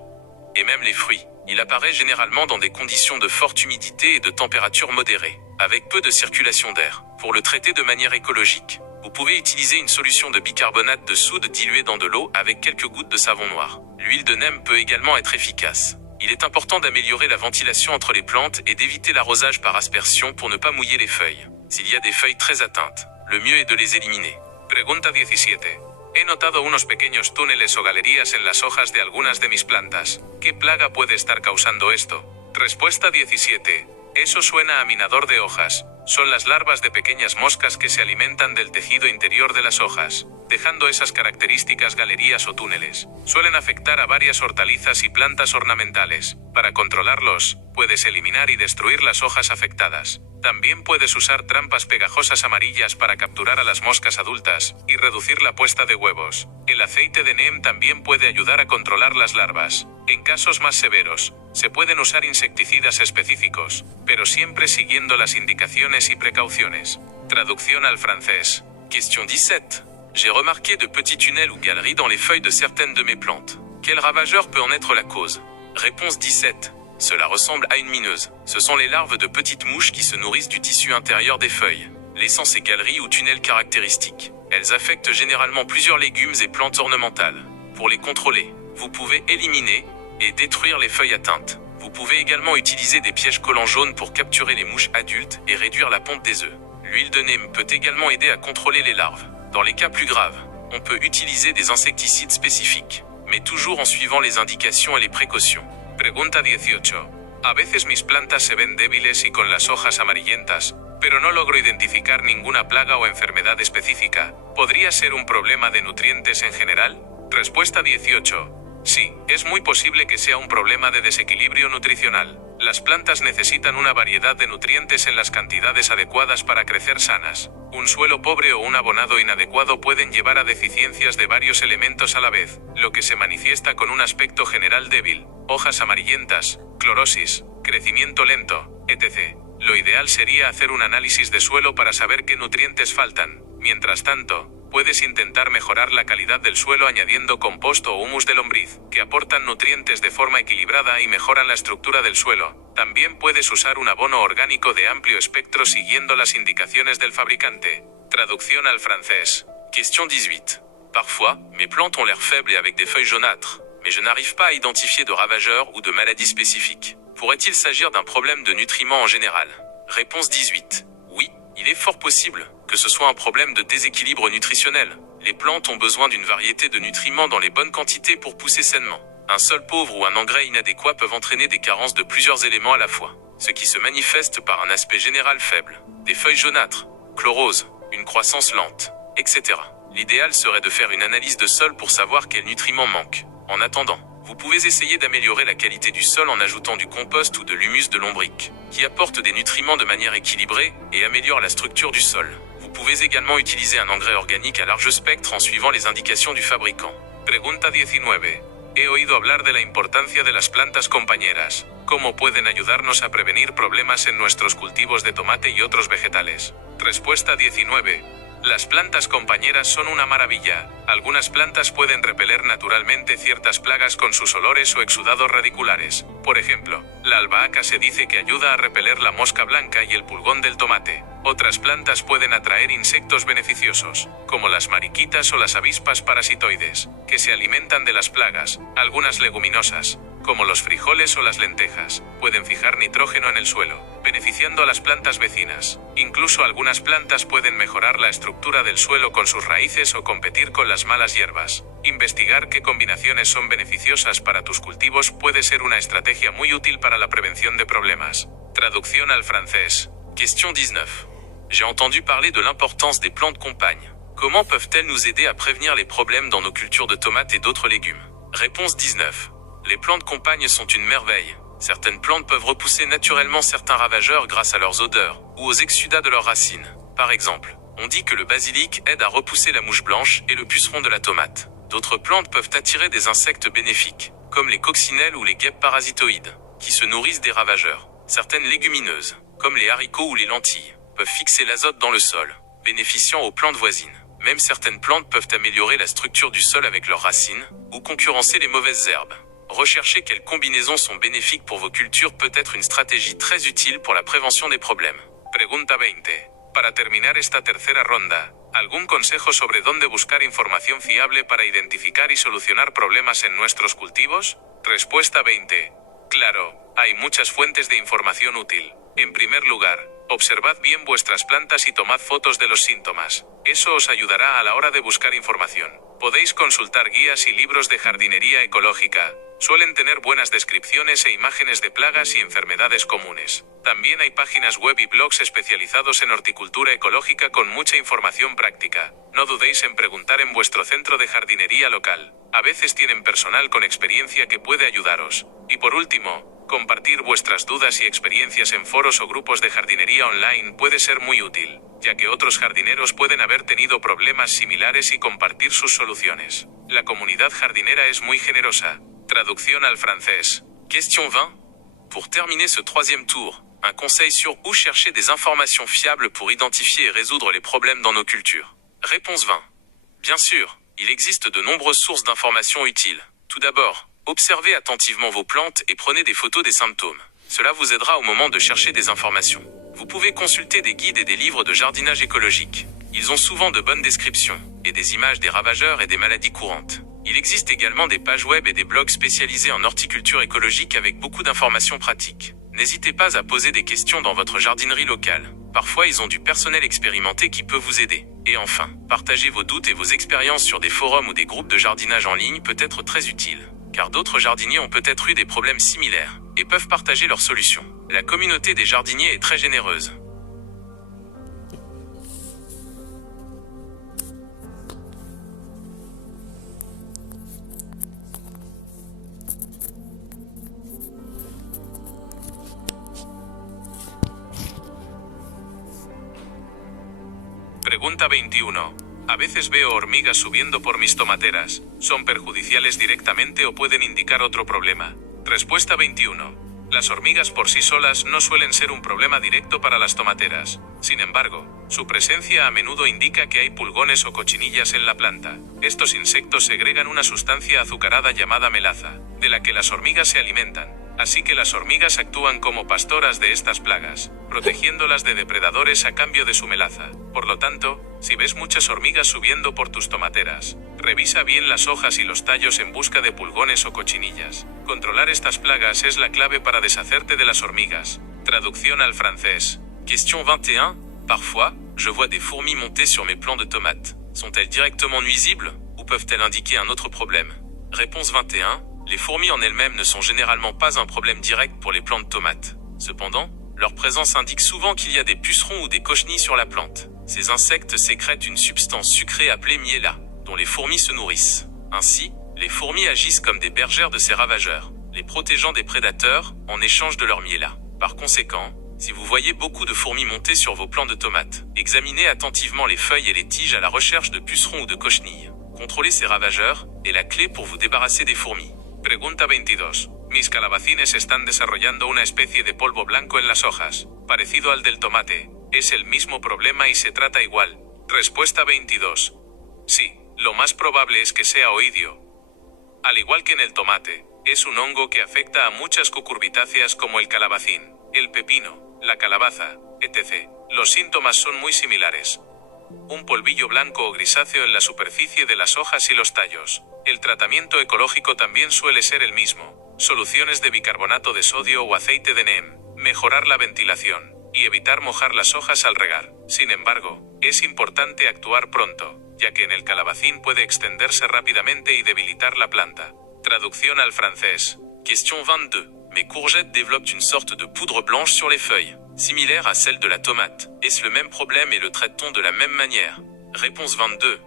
et même les fruits. Il apparaît généralement dans des conditions de forte humidité et de température modérée, avec peu de circulation d'air. Pour le traiter de manière écologique, vous pouvez utiliser une solution de bicarbonate de soude diluée dans de l'eau avec quelques gouttes de savon noir. L'huile de neem peut également être efficace. Il est important d'améliorer la ventilation entre les plantes et d'éviter l'arrosage par aspersion pour ne pas mouiller les feuilles. S'il y a des feuilles très atteintes, le mieux est de les éliminer. Pregunta 17. He notado unos pequeños túneles o galerías en las hojas de algunas de mis plantas. ¿Qué plaga puede estar causando esto? Respuesta 17. Eso suena a minador de hojas. Son las larvas de pequeñas moscas que se alimentan del tejido interior de las hojas, dejando esas características galerías o túneles. Suelen afectar a varias hortalizas y plantas ornamentales. Para controlarlos, puedes eliminar y destruir las hojas afectadas. También puedes usar trampas pegajosas amarillas para capturar a las moscas adultas y reducir la puesta de huevos. El aceite de neem también puede ayudar a controlar las larvas. En casos más severos, se pueden usar insecticidas específicos, pero siempre siguiendo las indicaciones y precauciones. Traducción al francés. Question 17. J'ai remarqué de petits tunnels ou galeries dans les feuilles de certaines de mes plantes. Quel ravageur peut en être la cause? Réponse 17. Cela ressemble à une mineuse. Ce sont les larves de petites mouches qui se nourrissent du tissu intérieur des feuilles, laissant ces galeries ou tunnels caractéristiques. Elles affectent généralement plusieurs légumes et plantes ornementales. Pour les contrôler, vous pouvez éliminer et détruire les feuilles atteintes. Vous pouvez également utiliser des pièges collants jaunes pour capturer les mouches adultes et réduire la ponte des œufs. L'huile de neem peut également aider à contrôler les larves. Dans les cas plus graves, on peut utiliser des insecticides spécifiques, mais toujours en suivant les indications et les précautions. Pregunta 18. A veces mis plantas se ven débiles y con las hojas amarillentas, pero no logro identificar ninguna plaga o enfermedad específica. ¿Podría ser un problema de nutrientes en general? Respuesta 18. Sí, es muy posible que sea un problema de desequilibrio nutricional. Las plantas necesitan una variedad de nutrientes en las cantidades adecuadas para crecer sanas. Un suelo pobre o un abonado inadecuado pueden llevar a deficiencias de varios elementos a la vez, lo que se manifiesta con un aspecto general débil, hojas amarillentas, clorosis, crecimiento lento, etc. Lo ideal sería hacer un análisis de suelo para saber qué nutrientes faltan. Mientras tanto, puedes intentar mejorar la calidad del suelo añadiendo compost o humus de lombriz, que aportan nutrientes de forma equilibrada y mejoran la estructura del suelo. También puedes usar un abono orgánico de amplio espectro siguiendo las indicaciones del fabricante. Traducción al francés. Question 18. Parfois, mes plantes ont l'air faibles et avec des feuilles jaunâtres, mais je n'arrive pas à identifier de ravageurs ou de maladies spécifiques. Pourrait-il s'agir d'un problème de nutriments en général? Réponse 18. Oui, il est fort possible que ce soit un problème de déséquilibre nutritionnel. Les plantes ont besoin d'une variété de nutriments dans les bonnes quantités pour pousser sainement. Un sol pauvre ou un engrais inadéquat peuvent entraîner des carences de plusieurs éléments à la fois, ce qui se manifeste par un aspect général faible, des feuilles jaunâtres, chlorose, une croissance lente, etc. L'idéal serait de faire une analyse de sol pour savoir quels nutriments manquent. En attendant, vous pouvez essayer d'améliorer la qualité du sol en ajoutant du compost ou de l'humus de lombric, qui apporte des nutriments de manière équilibrée et améliore la structure du sol. Vous pouvez également utiliser un engrais organique à large spectre en suivant les indications du fabricant. Pregunta 19. He oído hablar de la importancia de las plantas compañeras. ¿Cómo pueden ayudarnos a prevenir problemas en nuestros cultivos de tomate y otros vegetales? Respuesta 19. Las plantas compañeras son una maravilla. Algunas plantas pueden repeler naturalmente ciertas plagas con sus olores o exudados radiculares. Por ejemplo, la albahaca se dice que ayuda a repeler la mosca blanca y el pulgón del tomate. Otras plantas pueden atraer insectos beneficiosos, como las mariquitas o las avispas parasitoides, que se alimentan de las plagas. Algunas leguminosas, como los frijoles o las lentejas, pueden fijar nitrógeno en el suelo, beneficiando a las plantas vecinas. Incluso algunas plantas pueden mejorar la estructura del suelo con sus raíces o competir con las malas hierbas. Investigar qué combinaciones son beneficiosas para tus cultivos puede ser una estrategia muy útil para la prevención de problemas. Traducción al francés. Question 19. J'ai entendu parler de l'importance des plantes compagnes. Comment peuvent-elles nous aider à prévenir les problèmes dans nos cultures de tomates et d'autres légumes? Réponse 19. Les plantes compagnes sont une merveille. Certaines plantes peuvent repousser naturellement certains ravageurs grâce à leurs odeurs, ou aux exsudats de leurs racines. Par exemple, on dit que le basilic aide à repousser la mouche blanche et le puceron de la tomate. D'autres plantes peuvent attirer des insectes bénéfiques, comme les coccinelles ou les guêpes parasitoïdes, qui se nourrissent des ravageurs. Certaines légumineuses, comme les haricots ou les lentilles, peuvent fixer l'azote dans le sol, bénéficiant aux plantes voisines. Même certaines plantes peuvent améliorer la structure du sol avec leurs racines, ou concurrencer les mauvaises herbes. Rechercher quelles combinaisons sont bénéfiques pour vos cultures peut être une stratégie très utile pour la prévention des problèmes. Pregunta 20. Para terminar esta tercera ronda, ¿algún consejo sobre dónde buscar información fiable para identificar y solucionar problemas en nuestros cultivos? Respuesta 20. Claro, hay muchas fuentes de información útil. En primer lugar, observad bien vuestras plantas y tomad fotos de los síntomas. Eso os ayudará a la hora de buscar información. Podéis consultar guías y libros de jardinería ecológica. Suelen tener buenas descripciones e imágenes de plagas y enfermedades comunes. También hay páginas web y blogs especializados en horticultura ecológica con mucha información práctica. No dudéis en preguntar en vuestro centro de jardinería local. A veces tienen personal con experiencia que puede ayudaros. Y por último, compartir vuestras dudas y experiencias en foros o grupos de jardinería online puede ser muy útil, ya que otros jardineros pueden haber tenido problemas similares y compartir sus soluciones. La comunidad jardinera es muy generosa. Traducción al francés. Question 20. Pour terminer ce troisième tour, un conseil sur où chercher des informations fiables pour identifier et résoudre les problèmes dans nos cultures. Réponse 20. Bien sûr, il existe de nombreuses sources d'informations utiles. Tout d'abord, observez attentivement vos plantes et prenez des photos des symptômes. Cela vous aidera au moment de chercher des informations. Vous pouvez consulter des guides et des livres de jardinage écologique. Ils ont souvent de bonnes descriptions, et des images des ravageurs et des maladies courantes. Il existe également des pages web et des blogs spécialisés en horticulture écologique avec beaucoup d'informations pratiques. N'hésitez pas à poser des questions dans votre jardinerie locale. Parfois, ils ont du personnel expérimenté qui peut vous aider. Et enfin, partager vos doutes et vos expériences sur des forums ou des groupes de jardinage en ligne peut être très utile. Car d'autres jardiniers ont peut-être eu des problèmes similaires, et peuvent partager leurs solutions. La communauté des jardiniers est très généreuse. Pregunta 21. A veces veo hormigas subiendo por mis tomateras. ¿Son perjudiciales directamente o pueden indicar otro problema? Respuesta 21. Las hormigas por sí solas no suelen ser un problema directo para las tomateras. Sin embargo, su presencia a menudo indica que hay pulgones o cochinillas en la planta. Estos insectos segregan una sustancia azucarada llamada melaza, de la que las hormigas se alimentan. Así que las hormigas actúan como pastoras de estas plagas, protegiéndolas de depredadores a cambio de su melaza. Por lo tanto, si ves muchas hormigas subiendo por tus tomateras, revisa bien las hojas y los tallos en busca de pulgones o cochinillas. Controlar estas plagas es la clave para deshacerte de las hormigas. Traducción al francés. Question 21. Parfois, je vois des fourmis monter sur mes plants de tomates. Sont-elles directement nuisibles, ou peuvent-elles indiquer un autre problème? Réponse 21. Les fourmis en elles-mêmes ne sont généralement pas un problème direct pour les plants de tomates. Cependant, leur présence indique souvent qu'il y a des pucerons ou des cochenilles sur la plante. Ces insectes sécrètent une substance sucrée appelée miella, dont les fourmis se nourrissent. Ainsi, les fourmis agissent comme des bergères de ces ravageurs, les protégeant des prédateurs en échange de leur miella. Par conséquent, si vous voyez beaucoup de fourmis monter sur vos plants de tomates, examinez attentivement les feuilles et les tiges à la recherche de pucerons ou de cochenilles. Contrôler ces ravageurs est la clé pour vous débarrasser des fourmis. Pregunta 22. Mis calabacines están desarrollando una especie de polvo blanco en las hojas, parecido al del tomate. ¿Es el mismo problema y se trata igual? Respuesta 22. Sí, lo más probable es que sea oidio. Al igual que en el tomate, es un hongo que afecta a muchas cucurbitáceas como el calabacín, el pepino, la calabaza, etc. Los síntomas son muy similares. Un polvillo blanco o grisáceo en la superficie de las hojas y los tallos. El tratamiento ecológico también suele ser el mismo. Soluciones de bicarbonato de sodio o aceite de neem. Mejorar la ventilación y evitar mojar las hojas al regar. Sin embargo, es importante actuar pronto, ya que en el calabacín puede extenderse rápidamente y debilitar la planta. Traducción al francés. Question 22. Mes courgettes développent une sorte de poudre blanche sur les feuilles, similaire à celle de la tomate. Est-ce le même problème et le traite-t-on de la même manière? Réponse 22.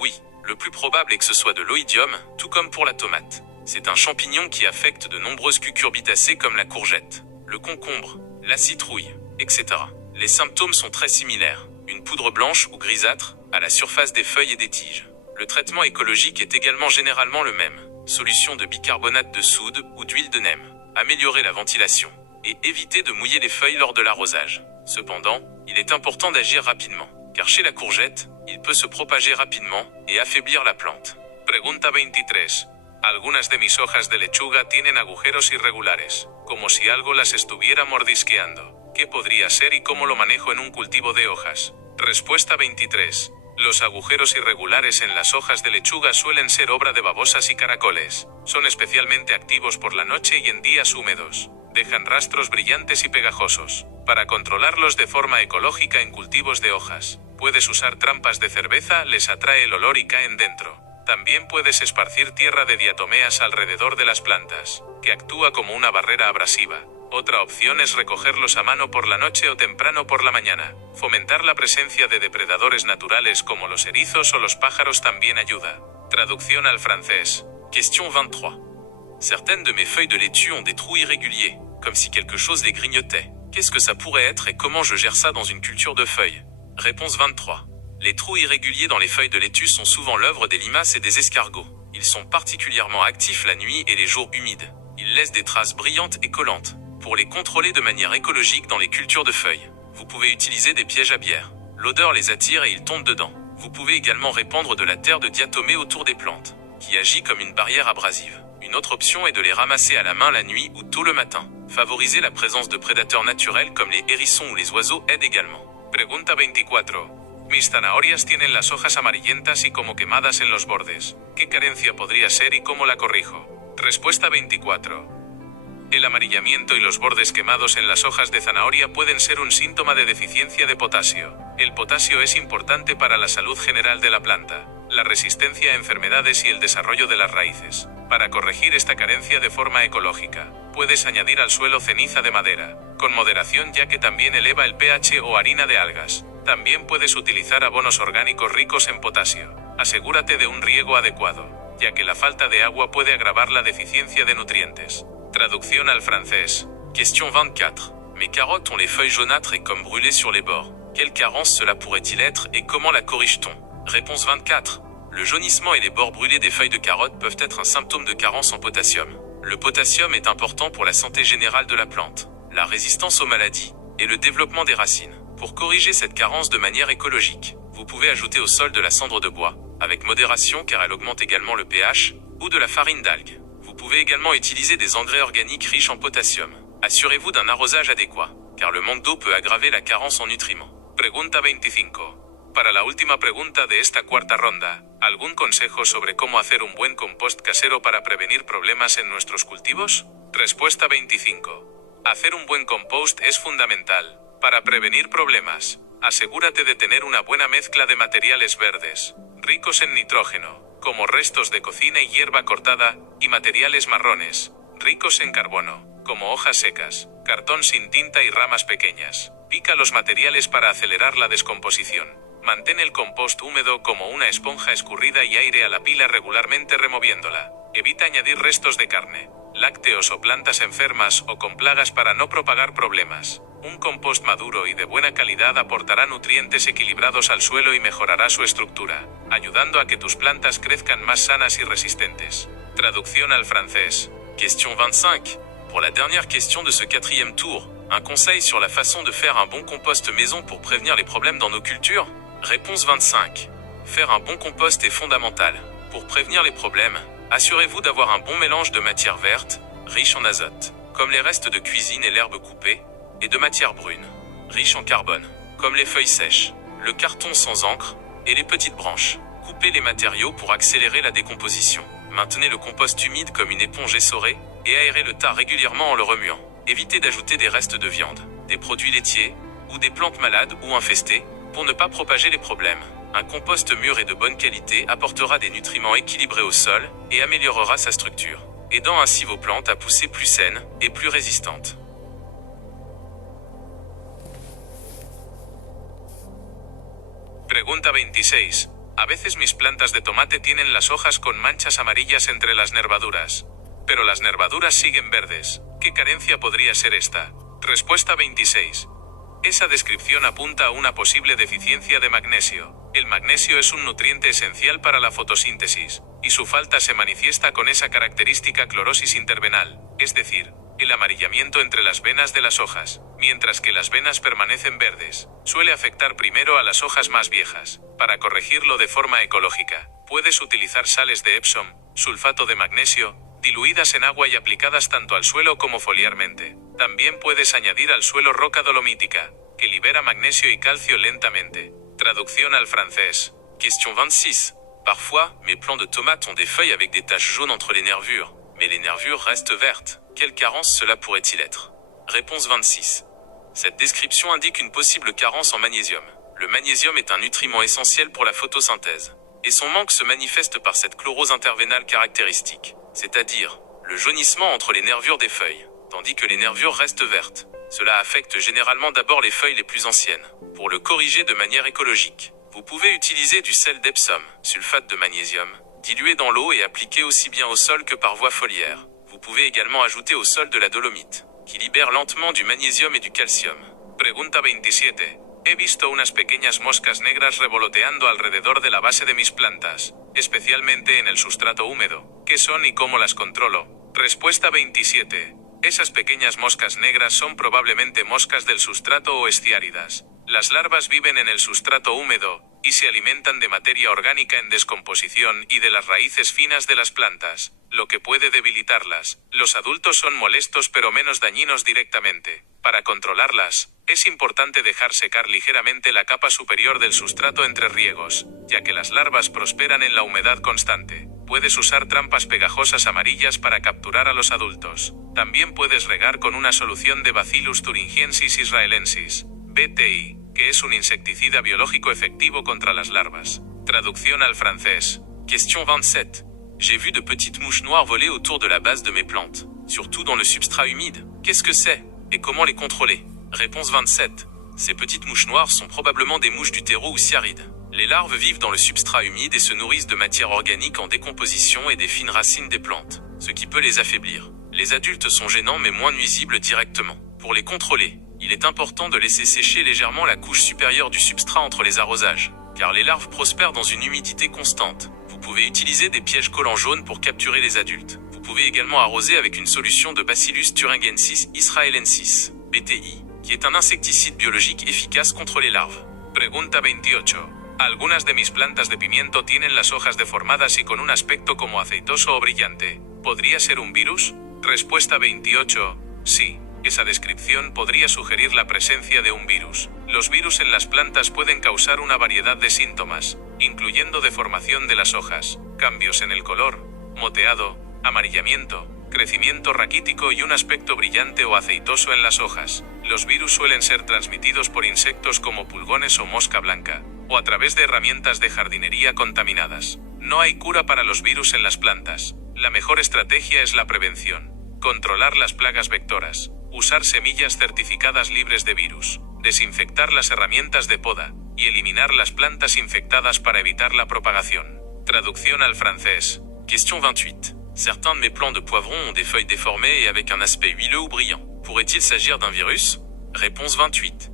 Oui, le plus probable est que ce soit de l'oïdium, tout comme pour la tomate. C'est un champignon qui affecte de nombreuses cucurbitacées comme la courgette, le concombre, la citrouille, etc. Les symptômes sont très similaires. Une poudre blanche ou grisâtre à la surface des feuilles et des tiges. Le traitement écologique est également généralement le même. Solution de bicarbonate de soude ou d'huile de neem. Améliorer la ventilation et éviter de mouiller les feuilles lors de l'arrosage. Cependant, il est important d'agir rapidement, car chez la courgette, il peut se propager rapidement et affaiblir la plante. Pregunta 23. Algunas de mis hojas de lechuga tienen agujeros irregulares, como si algo las estuviera mordisqueando. ¿Qué podría ser y cómo lo manejo en un cultivo de hojas? Respuesta 23. Los agujeros irregulares en las hojas de lechuga suelen ser obra de babosas y caracoles. Son especialmente activos por la noche y en días húmedos. Dejan rastros brillantes y pegajosos. Para controlarlos de forma ecológica en cultivos de hojas, puedes usar trampas de cerveza, les atrae el olor y caen dentro. También puedes esparcir tierra de diatomeas alrededor de las plantas, que actúa como una barrera abrasiva. Otra opción es recogerlos a mano por la noche o temprano por la mañana. Fomentar la presencia de depredadores naturales como los erizos o los pájaros también ayuda. Traducción al francés. Question 23. Certaines de mes feuilles de laitue ont des trous irréguliers, comme si quelque chose les grignotait. Qu'est-ce que ça pourrait être et comment je gère ça dans une culture de feuilles? Réponse 23. Les trous irréguliers dans les feuilles de laitue sont souvent l'œuvre des limaces et des escargots. Ils sont particulièrement actifs la nuit et les jours humides. Ils laissent des traces brillantes et collantes. Pour les contrôler de manière écologique dans les cultures de feuilles, vous pouvez utiliser des pièges à bière. L'odeur les attire et ils tombent dedans. Vous pouvez également répandre de la terre de diatomée autour des plantes, qui agit comme une barrière abrasive. Une autre option est de les ramasser à la main la nuit ou tôt le matin. Favoriser la présence de prédateurs naturels comme les hérissons ou les oiseaux aide également. Pregunta 24. Mis zanahorias tienen las hojas amarillentas y como quemadas en los bordes. ¿Qué carencia podría ser y cómo la corrijo? Respuesta 24. El amarillamiento y los bordes quemados en las hojas de zanahoria pueden ser un síntoma de deficiencia de potasio. El potasio es importante para la salud general de la planta, la resistencia a enfermedades y el desarrollo de las raíces. Para corregir esta carencia de forma ecológica, puedes añadir al suelo ceniza de madera, con moderación ya que también eleva el pH o harina de algas. También puedes utilizar abonos orgánicos ricos en potasio. Asegúrate de un riego adecuado, ya que la falta de agua puede agravar la deficiencia de nutrientes. Traducción al francés. Question 24. Mes carottes ont les feuilles jaunâtres et comme brûlées sur les bords. Quelle carence cela pourrait-il être et comment la corrige-t-on? Réponse 24. Le jaunissement et les bords brûlés des feuilles de carottes peuvent être un symptôme de carence en potassium. Le potassium est important pour la santé générale de la plante, la résistance aux maladies et le développement des racines. Pour corriger cette carence de manière écologique, vous pouvez ajouter au sol de la cendre de bois, avec modération car elle augmente également le pH, ou de la farine d'algues. Vous pouvez également utiliser des engrais organiques riches en potassium. Assurez-vous d'un arrosage adéquat, car le manque d'eau peut aggraver la carence en nutriments. Pregunta 25. Para la última pregunta de esta cuarta ronda, ¿algún consejo sobre cómo hacer un buen compost casero para prevenir problemas en nuestros cultivos? Respuesta 25. Hacer un buen compost es fundamental para prevenir problemas. Asegúrate de tener una buena mezcla de materiales verdes, ricos en nitrógeno, como restos de cocina y hierba cortada, y materiales marrones, ricos en carbono, como hojas secas, cartón sin tinta y ramas pequeñas. Pica los materiales para acelerar la descomposición. Mantén el compost húmedo como una esponja escurrida y aire a la pila regularmente removiéndola. Evita añadir restos de carne, lácteos o plantas enfermas o con plagas para no propagar problemas. Un compost maduro y de buena calidad aportará nutrientes equilibrados al suelo y mejorará su estructura, ayudando a que tus plantas crezcan más sanas y resistentes. Traducción al francés. Question 25. Pour la dernière question de ce 4e tour, un conseil sur la façon de faire un bon compost maison pour prévenir les problèmes dans nos cultures? Réponse 25. Faire un bon compost est fondamental. Pour prévenir les problèmes, assurez-vous d'avoir un bon mélange de matières vertes, riches en azote, comme les restes de cuisine et l'herbe coupée, et de matières brunes, riches en carbone, comme les feuilles sèches, le carton sans encre, et les petites branches. Coupez les matériaux pour accélérer la décomposition. Maintenez le compost humide comme une éponge essorée, et aérez le tas régulièrement en le remuant. Évitez d'ajouter des restes de viande, des produits laitiers, ou des plantes malades ou infestées, pour ne pas propager les problèmes. Un compost mûr et de bonne qualité apportera des nutriments équilibrés au sol et améliorera sa structure, aidant ainsi vos plantes à pousser plus saines et plus résistantes. Pregunta 26. A veces mis plantas de tomate tienen las hojas con manchas amarillas entre las nervaduras. Pero las nervaduras siguen verdes. ¿Qué carencia podría ser esta? Respuesta 26. Esa descripción apunta a una posible deficiencia de magnesio. El magnesio es un nutriente esencial para la fotosíntesis, y su falta se manifiesta con esa característica clorosis intervenal, es decir, el amarillamiento entre las venas de las hojas. Mientras que las venas permanecen verdes, suele afectar primero a las hojas más viejas. Para corregirlo de forma ecológica, puedes utilizar sales de Epsom, sulfato de magnesio, diluidas en agua y aplicadas tanto al suelo como foliarmente. También puedes añadir al suelo roca dolomítica, que libera magnesio y calcio lentamente. Traducción al francés. Question 26. Parfois, mes plants de tomates ont des feuilles avec des taches jaunes entre les nervures, mais les nervures restent vertes. Quelle carence cela pourrait-il être? Réponse 26. Cette description indique une possible carence en magnésium. Le magnésium est un nutriment essentiel pour la photosynthèse, et son manque se manifeste par cette chlorose intervénale caractéristique, c'est-à-dire le jaunissement entre les nervures des feuilles, tandis que les nervures restent vertes. Cela affecte généralement d'abord les feuilles les plus anciennes. Pour le corriger de manière écologique, vous pouvez utiliser du sel d'Epsom, sulfate de magnésium, dilué dans l'eau et appliqué aussi bien au sol que par voie foliaire. Vous pouvez également ajouter au sol de la dolomite, qui libère lentement du magnésium et du calcium. Pregunta 27. He visto unas pequeñas moscas negras revoloteando alrededor de la base de mis plantas. especialmente en el sustrato húmedo. ¿Qué son y cómo las controlo? Respuesta 27. Esas pequeñas moscas negras son probablemente moscas del sustrato o estiáridas. Las larvas viven en el sustrato húmedo, y se alimentan de materia orgánica en descomposición y de las raíces finas de las plantas, lo que puede debilitarlas. Los adultos son molestos pero menos dañinos directamente. Para controlarlas, es importante dejar secar ligeramente la capa superior del sustrato entre riegos, ya que las larvas prosperan en la humedad constante. Puedes usar trampas pegajosas amarillas para capturar a los adultos. También puedes regar con una solución de Bacillus thuringiensis israelensis, BTI, que es un insecticida biológico efectivo contra las larvas. Traducción al francés. Question 27. J'ai vu de petites mouches noires voler autour de la base de mes plantes, surtout dans le substrat humide. Qu'est-ce que c'est? Et comment les contrôler? Réponse 27. Ces petites mouches noires sont probablement des mouches du terreau ou cyarides. Les larves vivent dans le substrat humide et se nourrissent de matière organique en décomposition et des fines racines des plantes, ce qui peut les affaiblir. Les adultes sont gênants mais moins nuisibles directement. Pour les contrôler, il est important de laisser sécher légèrement la couche supérieure du substrat entre les arrosages, car les larves prospèrent dans une humidité constante. Vous pouvez utiliser des pièges collants jaunes pour capturer les adultes. Vous pouvez également arroser avec une solution de Bacillus thuringiensis israelensis, BTI, qui est un insecticide biologique efficace contre les larves. Pregunta 28. Algunas de mis plantas de pimiento tienen las hojas deformadas y con un aspecto como aceitoso o brillante. ¿Podría ser un virus? Respuesta 28. Sí. Esa descripción podría sugerir la presencia de un virus. Los virus en las plantas pueden causar una variedad de síntomas, incluyendo deformación de las hojas, cambios en el color, moteado, amarillamiento, crecimiento raquítico y un aspecto brillante o aceitoso en las hojas. Los virus suelen ser transmitidos por insectos como pulgones o mosca blanca, o a través de herramientas de jardinería contaminadas. No hay cura para los virus en las plantas. La mejor estrategia es la prevención. Controlar las plagas vectoras. Usar semillas certificadas libres de virus. Desinfectar las herramientas de poda. Y eliminar las plantas infectadas para evitar la propagación. Traducción al francés. Question 28. Certains de mes plants de poivron ont des feuilles déformées et avec un aspect huileux ou brillant. Pourrait-il s'agir d'un virus? Réponse 28.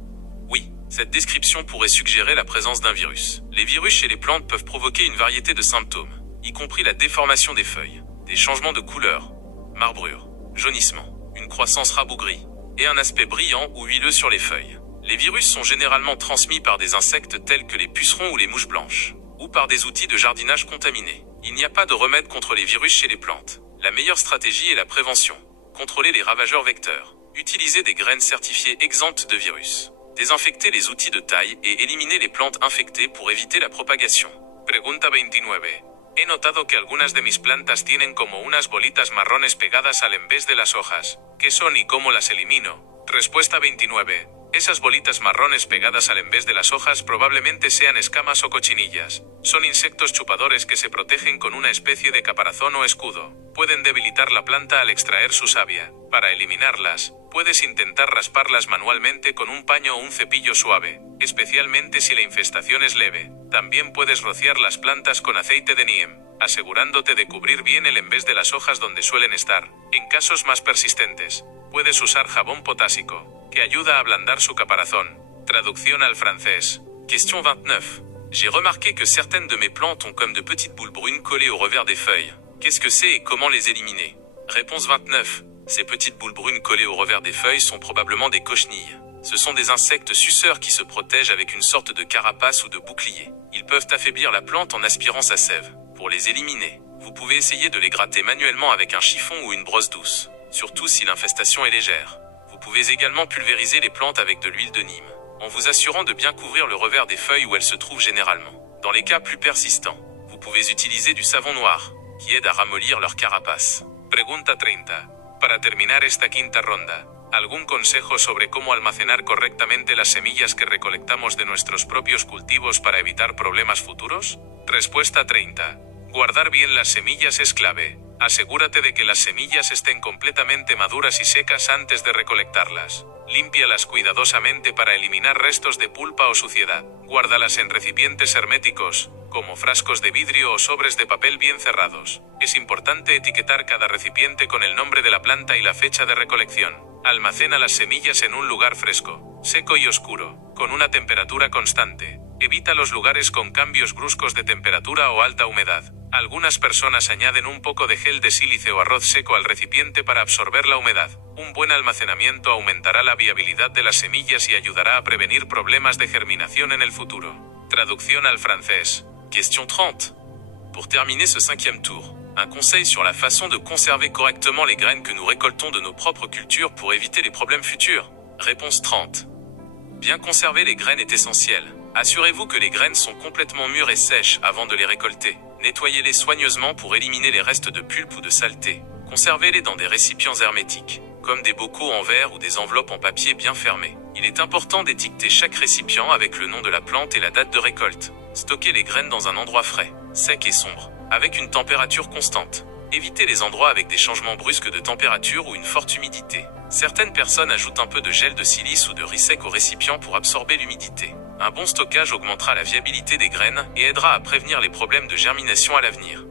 Oui, cette description pourrait suggérer la présence d'un virus. Les virus chez les plantes peuvent provoquer une variété de symptômes, y compris la déformation des feuilles, des changements de couleur, marbrure, jaunissement, une croissance rabougrie, et un aspect brillant ou huileux sur les feuilles. Les virus sont généralement transmis par des insectes tels que les pucerons ou les mouches blanches, ou par des outils de jardinage contaminés. Il n'y a pas de remède contre les virus chez les plantes. La meilleure stratégie est la prévention. Contrôler les ravageurs vecteurs. Utiliser des graines certifiées exemptes de virus. Désinfecter les outils de taille et éliminer les plantes infectées pour éviter la propagation. Pregunta 29. He notado que algunas de mis plantas tienen como unas bolitas marrones pegadas al en vez de las hojas. ¿Qué son y cómo las elimino? Respuesta 29. Esas bolitas marrones pegadas al en vez de las hojas probablemente sean escamas o cochinillas. Son insectos chupadores que se protegen con una especie de caparazón o escudo. Pueden debilitar la planta al extraer su savia. Para eliminarlas, puedes intentar rasparlas manualmente con un paño o un cepillo suave, especialmente si la infestación es leve. También puedes rociar las plantas con aceite de neem, asegurándote de cubrir bien el en vez de las hojas donde suelen estar. En casos más persistentes, puedes usar jabón potásico, que ayuda a ablandar su caparazón. Traducción al francés. Question 29. J'ai remarqué que certaines de mes plantes ont comme de petites boules brunes collées au revers des feuilles. Qu'est-ce que c'est et comment les éliminer? Réponse 29. Ces petites boules brunes collées au revers des feuilles sont probablement des cochenilles. Ce sont des insectes suceurs qui se protègent avec une sorte de carapace ou de bouclier. Ils peuvent affaiblir la plante en aspirant sa sève. Pour les éliminer, vous pouvez essayer de les gratter manuellement avec un chiffon ou une brosse douce, surtout si l'infestation est légère. Vous pouvez également pulvériser les plantes avec de l'huile de Nîmes, en vous assurant de bien couvrir le revers des feuilles où elles se trouvent généralement. Dans les cas plus persistants, vous pouvez utiliser du savon noir, qui aide à ramollir leur carapace. Pregunta 30. Para terminar esta quinta ronda, ¿algún consejo sobre cómo almacenar correctamente las semillas que recolectamos de nuestros propios cultivos para evitar problemas futuros? Respuesta 30. Guardar bien las semillas es clave. Asegúrate de que las semillas estén completamente maduras y secas antes de recolectarlas. Límpialas cuidadosamente para eliminar restos de pulpa o suciedad. Guárdalas en recipientes herméticos, como frascos de vidrio o sobres de papel bien cerrados. Es importante etiquetar cada recipiente con el nombre de la planta y la fecha de recolección. Almacena las semillas en un lugar fresco, seco y oscuro, con una temperatura constante. Evita los lugares con cambios bruscos de temperatura o alta humedad. Algunas personas añaden un poco de gel de sílice o arroz seco al recipiente para absorber la humedad. Un buen almacenamiento aumentará la viabilidad de las semillas y ayudará a prevenir problemas de germinación en el futuro. Traducción al francés. Question 30. Pour terminer ce 5e tour, un conseil sur la façon de conserver correctement les graines que nous récoltons de nos propres cultures pour éviter les problèmes futurs. Réponse 30. Bien conserver les graines est essentiel. Assurez-vous que les graines sont complètement mûres et sèches avant de les récolter. Nettoyez-les soigneusement pour éliminer les restes de pulpe ou de saleté. Conservez-les dans des récipients hermétiques, comme des bocaux en verre ou des enveloppes en papier bien fermées. Il est important d'étiqueter chaque récipient avec le nom de la plante et la date de récolte. Stockez les graines dans un endroit frais, sec et sombre, avec une température constante. Évitez les endroits avec des changements brusques de température ou une forte humidité. Certaines personnes ajoutent un peu de gel de silice ou de riz sec au récipient pour absorber l'humidité. Un bon stockage augmentera la viabilité des graines et aidera à prévenir les problèmes de germination à l'avenir.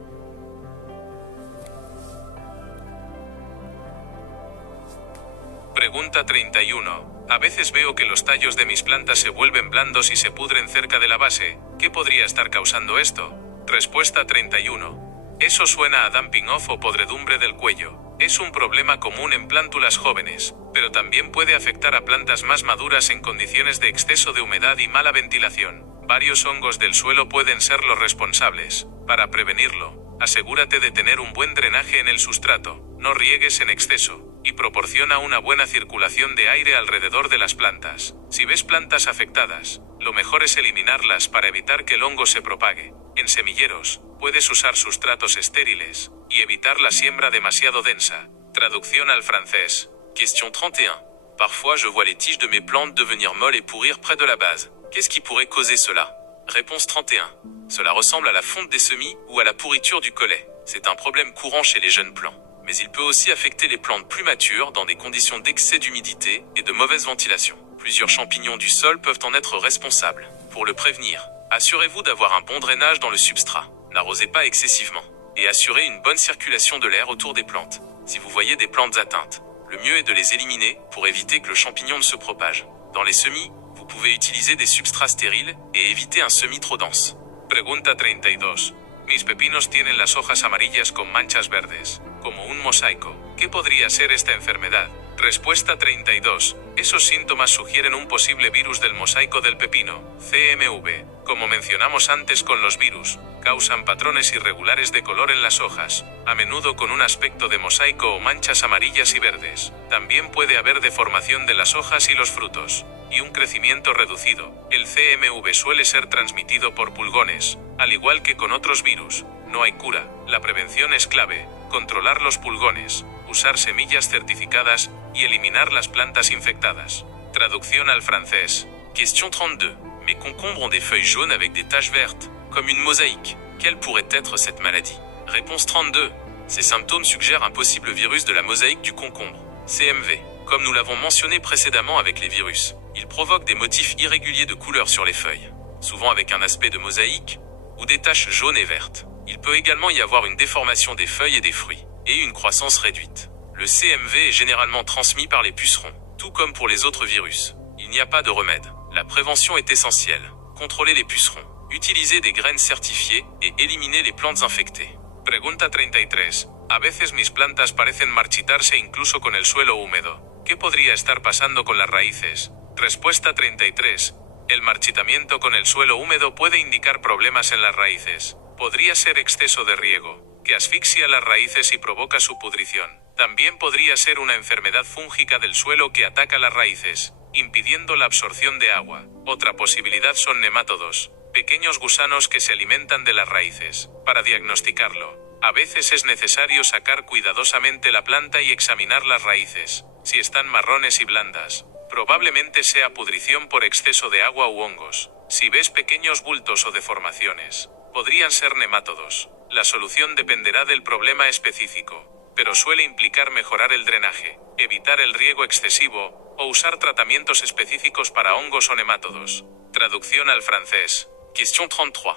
Pregunta 31. A veces veo que los tallos de mis plantas se vuelven blandos y se pudren cerca de la base. ¿Qué podría estar causando esto? Respuesta 31. Eso suena a damping off o podredumbre del cuello. Es un problema común en plántulas jóvenes, pero también puede afectar a plantas más maduras en condiciones de exceso de humedad y mala ventilación. Varios hongos del suelo pueden ser los responsables. Para prevenirlo, asegúrate de tener un buen drenaje en el sustrato, no riegues en exceso, y proporciona una buena circulación de aire alrededor de las plantas. Si ves plantas afectadas, lo mejor es eliminarlas para evitar que el hongo se propague. En semilleros, puedes usar sustratos estériles y evitar la siembra demasiado densa. Traducción al francés. Question 31. Parfois je vois les tiges de mes plantes devenir molles et pourrir près de la base. Qu'est-ce qui pourrait causer cela? Réponse 31. Cela ressemble à la fonte des semis ou à la pourriture du collet. C'est un problème courant chez les jeunes plants. Mais il peut aussi affecter les plantes plus matures dans des conditions d'excès d'humidité et de mauvaise ventilation. Plusieurs champignons du sol peuvent en être responsables. Pour le prévenir, assurez-vous d'avoir un bon drainage dans le substrat. N'arrosez pas excessivement. Et assurez une bonne circulation de l'air autour des plantes. Si vous voyez des plantes atteintes, le mieux est de les éliminer pour éviter que le champignon ne se propage. Dans les semis, vous pouvez utiliser des substrats stériles et éviter un semis trop dense. Pregunta 32. Mis pepinos tienen las hojas amarillas con manchas verdes, como un mosaico. ¿Qué podría ser esta enfermedad? Respuesta 32. Esos síntomas sugieren un posible virus del mosaico del pepino, CMV. Como mencionamos antes con los virus, causan patrones irregulares de color en las hojas, a menudo con un aspecto de mosaico o manchas amarillas y verdes. También puede haber deformación de las hojas y los frutos, y un crecimiento reducido. El CMV suele ser transmitido por pulgones, al igual que con otros virus. No hay cura. La prevención es clave. Controlar los pulgones, usar semillas certificadas y eliminar las plantas infectadas. Traducción al francés. Question 32. Mes concombres ont des feuilles jaunes avec des taches vertes, comme une mosaïque. Quelle pourrait être cette maladie? Réponse 32. Ces symptômes suggèrent un possible virus de la mosaïque du concombre, CMV. Comme nous l'avons mentionné précédemment avec les virus, ils provoquent des motifs irréguliers de couleur sur les feuilles, souvent avec un aspect de mosaïque ou des taches jaunes et vertes. Il peut également y avoir une déformation des feuilles et des fruits, et une croissance réduite. Le CMV est généralement transmis par les pucerons, tout comme pour les autres virus. Il n'y a pas de remède. La prévention est essentielle. Contrôlez les pucerons, utilisez des graines certifiées et éliminez les plantes infectées. Pregunta 33. A veces mis plantas parecen marchitarse incluso con el suelo húmedo. ¿Qué podría estar pasando con las raíces? Respuesta 33. El marchitamiento con el suelo húmedo puede indicar problemas en las raíces. Podría ser exceso de riego, que asfixia las raíces y provoca su pudrición. También podría ser una enfermedad fúngica del suelo que ataca las raíces, impidiendo la absorción de agua. Otra posibilidad son nemátodos, pequeños gusanos que se alimentan de las raíces. Para diagnosticarlo, a veces es necesario sacar cuidadosamente la planta y examinar las raíces. Si están marrones y blandas, probablemente sea pudrición por exceso de agua u hongos. Si ves pequeños bultos o deformaciones, podrían ser nemátodos. La solución dependerá del problema específico, pero suele implicar mejorar el drenaje, evitar el riego excesivo, o usar tratamientos específicos para hongos o nemátodos. Traducción al francés. Question 33.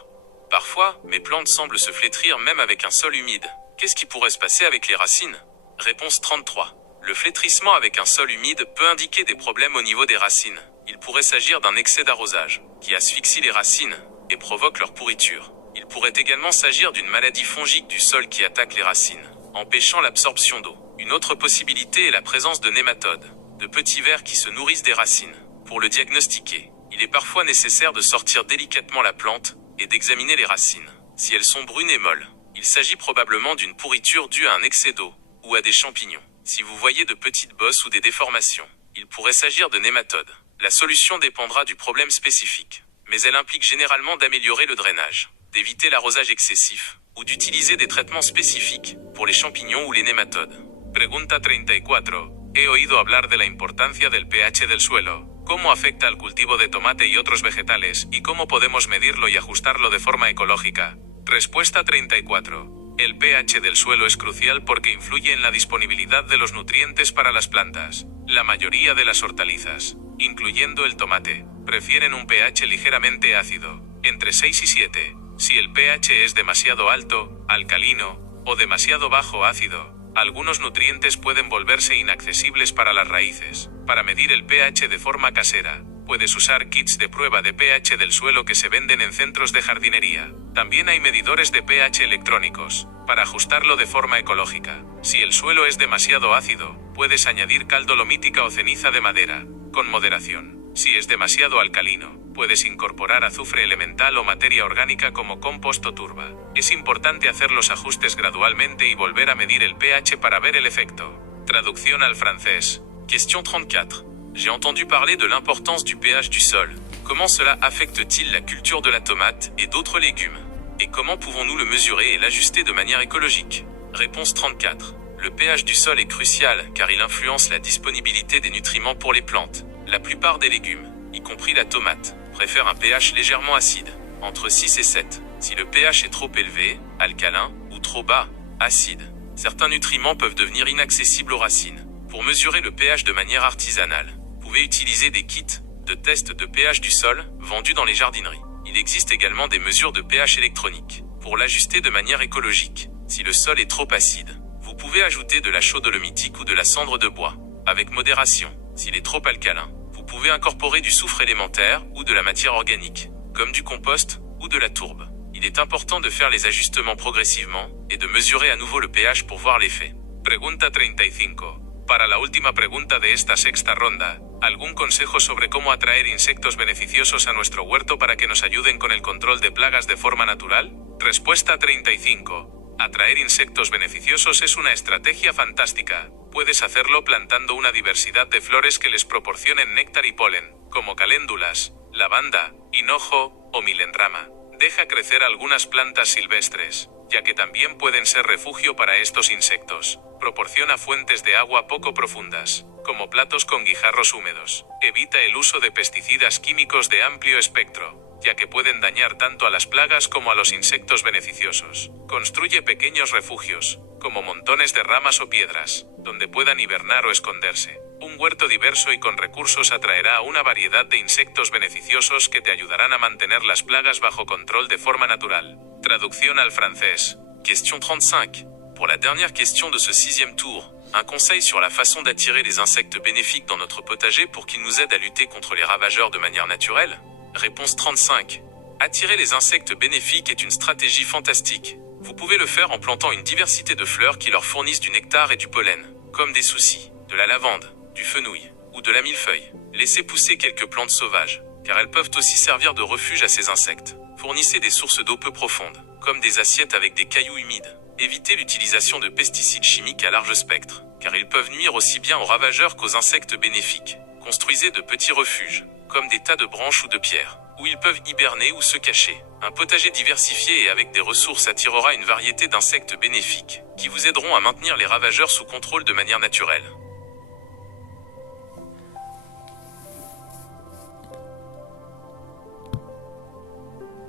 Parfois, mes plantes semblent se flétrir même avec un sol humide. Qu'est-ce qui pourrait se passer avec les racines? Réponse 33. Le flétrissement avec un sol humide peut indiquer des problèmes au niveau des racines. Il pourrait s'agir d'un excès d'arrosage, qui asphyxie les racines et provoque leur pourriture. Il pourrait également s'agir d'une maladie fongique du sol qui attaque les racines, empêchant l'absorption d'eau. Une autre possibilité est la présence de nématodes, de petits vers qui se nourrissent des racines. Pour le diagnostiquer, il est parfois nécessaire de sortir délicatement la plante et d'examiner les racines. Si elles sont brunes et molles, il s'agit probablement d'une pourriture due à un excès d'eau ou à des champignons. Si vous voyez de petites bosses ou des déformations, il pourrait s'agir de nématodes. La solution dépendra du problème spécifique, mais elle implique généralement d'améliorer le drainage, d'éviter l'arrosage excessif ou d'utiliser des traitements spécifiques pour les champignons ou les nématodes. Pregunta 34. He oído hablar de la importancia del pH del suelo. ¿Cómo afecta al cultivo de tomate y otros vegetales y cómo podemos medirlo y ajustarlo de forma ecológica? Respuesta 34. El pH del suelo es crucial porque influye en la disponibilidad de los nutrientes para las plantas. La mayoría de las hortalizas, incluyendo el tomate, prefieren un pH ligeramente ácido, entre 6 y 7. Si el pH es demasiado alto, alcalino, o demasiado bajo ácido, algunos nutrientes pueden volverse inaccesibles para las raíces. Para medir el pH de forma casera, puedes usar kits de prueba de pH del suelo que se venden en centros de jardinería. También hay medidores de pH electrónicos, para ajustarlo de forma ecológica. Si el suelo es demasiado ácido, puedes añadir cal dolomítica o ceniza de madera, con moderación. Si es demasiado alcalino, puedes incorporar azufre elemental o materia orgánica como compost o turba. Es importante hacer los ajustes gradualmente y volver a medir el pH para ver el efecto. Traducción al francés. Question 34. J'ai entendu parler de l'importance du pH du sol. Comment cela affecte-t-il la culture de la tomate et d'autres légumes? Et comment pouvons-nous le mesurer et l'ajuster de manière écologique? Réponse 34. Le pH du sol est crucial car il influence la disponibilité des nutriments pour les plantes. La plupart des légumes, y compris la tomate, préfèrent un pH légèrement acide, entre 6 et 7. Si le pH est trop élevé, alcalin, ou trop bas, acide, certains nutriments peuvent devenir inaccessibles aux racines. Pour mesurer le pH de manière artisanale, vous pouvez utiliser des kits de test de pH du sol vendus dans les jardineries. Il existe également des mesures de pH électroniques pour l'ajuster de manière écologique. Si le sol est trop acide, vous pouvez ajouter de la chaux dolomitique ou de la cendre de bois, avec modération. S'il est trop alcalin, vous pouvez incorporer du soufre élémentaire ou de la matière organique, comme du compost ou de la tourbe. Il est important de faire les ajustements progressivement et de mesurer à nouveau le pH pour voir l'effet. Pregunta 35. Para la última pregunta de esta sexta ronda, ¿algún consejo sobre cómo atraer insectos beneficiosos a nuestro huerto para que nos ayuden con el control de plagas de forma natural? Respuesta 35. Atraer insectos beneficiosos es una estrategia fantástica. Puedes hacerlo plantando una diversidad de flores que les proporcionen néctar y polen, como caléndulas, lavanda, hinojo o milenrama. Deja crecer algunas plantas silvestres, ya que también pueden ser refugio para estos insectos. Proporciona fuentes de agua poco profundas, como platos con guijarros húmedos. Evita el uso de pesticidas químicos de amplio espectro, ya que pueden dañar tanto a las plagas como a los insectos beneficiosos. Construye pequeños refugios, como montones de ramas o piedras, donde puedan hibernar o esconderse. Un huerto diverso y con recursos atraerá a una variedad de insectos beneficiosos que te ayudarán a mantener las plagas bajo control de forma natural. Traducción al francés. Question 35. Pour la dernière question de ce 6e tour, un conseil sur la façon d'attirer les insectes bénéfiques dans notre potager pour qu'ils nous aident à lutter contre les ravageurs de manière naturelle? Réponse 35. Attirer les insectes bénéfiques est une stratégie fantastique. Vous pouvez le faire en plantant une diversité de fleurs qui leur fournissent du nectar et du pollen, comme des soucis, de la lavande, du fenouil ou de la millefeuille. Laissez pousser quelques plantes sauvages, car elles peuvent aussi servir de refuge à ces insectes. Fournissez des sources d'eau peu profondes, comme des assiettes avec des cailloux humides. Évitez l'utilisation de pesticides chimiques à large spectre, car ils peuvent nuire aussi bien aux ravageurs qu'aux insectes bénéfiques. Construisez de petits refuges, comme des tas de branches ou de pierres, où ils peuvent hiberner ou se cacher. Un potager diversifié et avec des ressources attirera une variété d'insectes bénéfiques, qui vous aideront à maintenir les ravageurs sous contrôle de manière naturelle.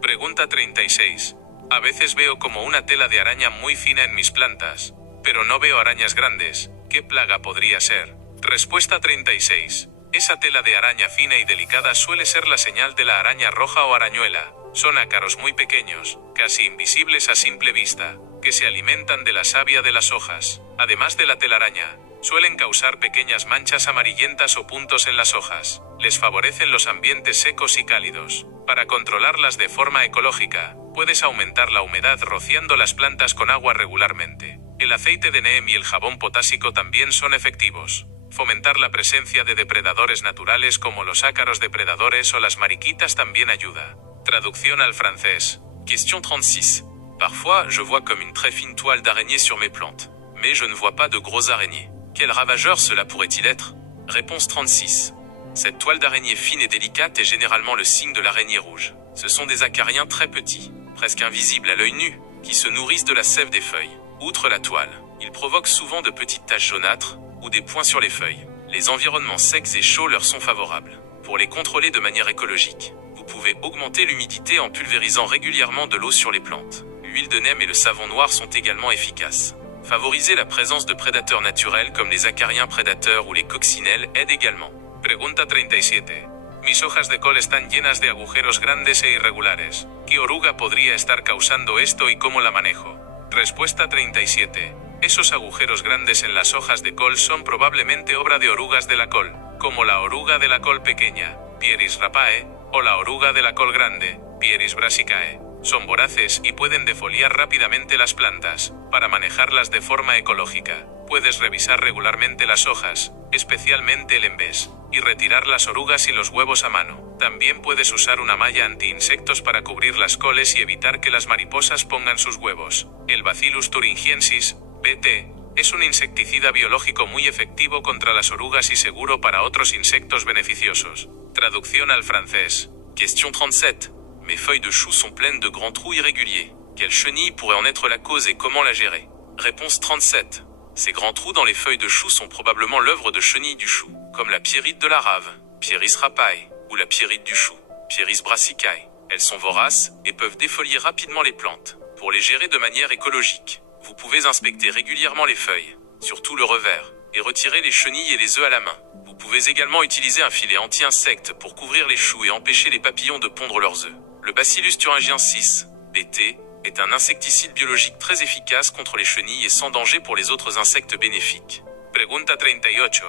Pregunta 36. A veces veo como una tela de araña muy fina en mis plantas, pero no veo arañas grandes. ¿Qué plaga podría ser? Respuesta 36. Esa tela de araña fina y delicada suele ser la señal de la araña roja o arañuela. Son ácaros muy pequeños, casi invisibles a simple vista. que se alimentan de la savia de las hojas. Además de la telaraña, suelen causar pequeñas manchas amarillentas o puntos en las hojas. Les favorecen los ambientes secos y cálidos. Para controlarlas de forma ecológica, puedes aumentar la humedad rociando las plantas con agua regularmente. El aceite de neem y el jabón potásico también son efectivos. Fomentar la presencia de depredadores naturales como los ácaros depredadores o las mariquitas también ayuda. Traducción al francés. Question 36. Parfois, je vois comme une très fine toile d'araignée sur mes plantes, mais je ne vois pas de gros araignées. Quel ravageur cela pourrait-il être? Réponse 36. Cette toile d'araignée fine et délicate est généralement le signe de l'araignée rouge. Ce sont des acariens très petits, presque invisibles à l'œil nu, qui se nourrissent de la sève des feuilles. Outre la toile, ils provoquent souvent de petites taches jaunâtres ou des points sur les feuilles. Les environnements secs et chauds leur sont favorables. Pour les contrôler de manière écologique, vous pouvez augmenter l'humidité en pulvérisant régulièrement de l'eau sur les plantes. L'huile de neem et le savon noir sont également efficaces. Favoriser la présence de prédateurs naturels comme les acariens prédateurs ou les coccinelles aide également. Pregunta 37. Mis hojas de col están llenas de agujeros grandes e irregulares. ¿Qué oruga podría estar causando esto y cómo la manejo? Respuesta 37. Esos agujeros grandes en las hojas de col son probablemente obra de orugas de la col, como la oruga de la col pequeña, Pieris rapae, o la oruga de la col grande, Pieris brassicae. Son voraces y pueden defoliar rápidamente las plantas. Para manejarlas de forma ecológica, puedes revisar regularmente las hojas, especialmente el embés, y retirar las orugas y los huevos a mano. También puedes usar una malla anti-insectos para cubrir las coles y evitar que las mariposas pongan sus huevos. El Bacillus thuringiensis, BT, es un insecticida biológico muy efectivo contra las orugas y seguro para otros insectos beneficiosos. Traducción al francés. Question 37. Mes feuilles de chou sont pleines de grands trous irréguliers. Quelle chenille pourrait en être la cause et comment la gérer? Réponse 37. Ces grands trous dans les feuilles de chou sont probablement l'œuvre de chenilles du chou, comme la pierrite de la rave, Pieris rapae, ou la pierrite du chou, Pieris brassicae. Elles sont voraces et peuvent défolier rapidement les plantes. Pour les gérer de manière écologique, vous pouvez inspecter régulièrement les feuilles, surtout le revers, et retirer les chenilles et les œufs à la main. Vous pouvez également utiliser un filet anti-insecte pour couvrir les choux et empêcher les papillons de pondre leurs œufs. Le Bacillus thuringiensis, BT, est un insecticide biologique très efficace contre les chenilles et sans danger pour les autres insectes bénéfiques. Pregunta 38.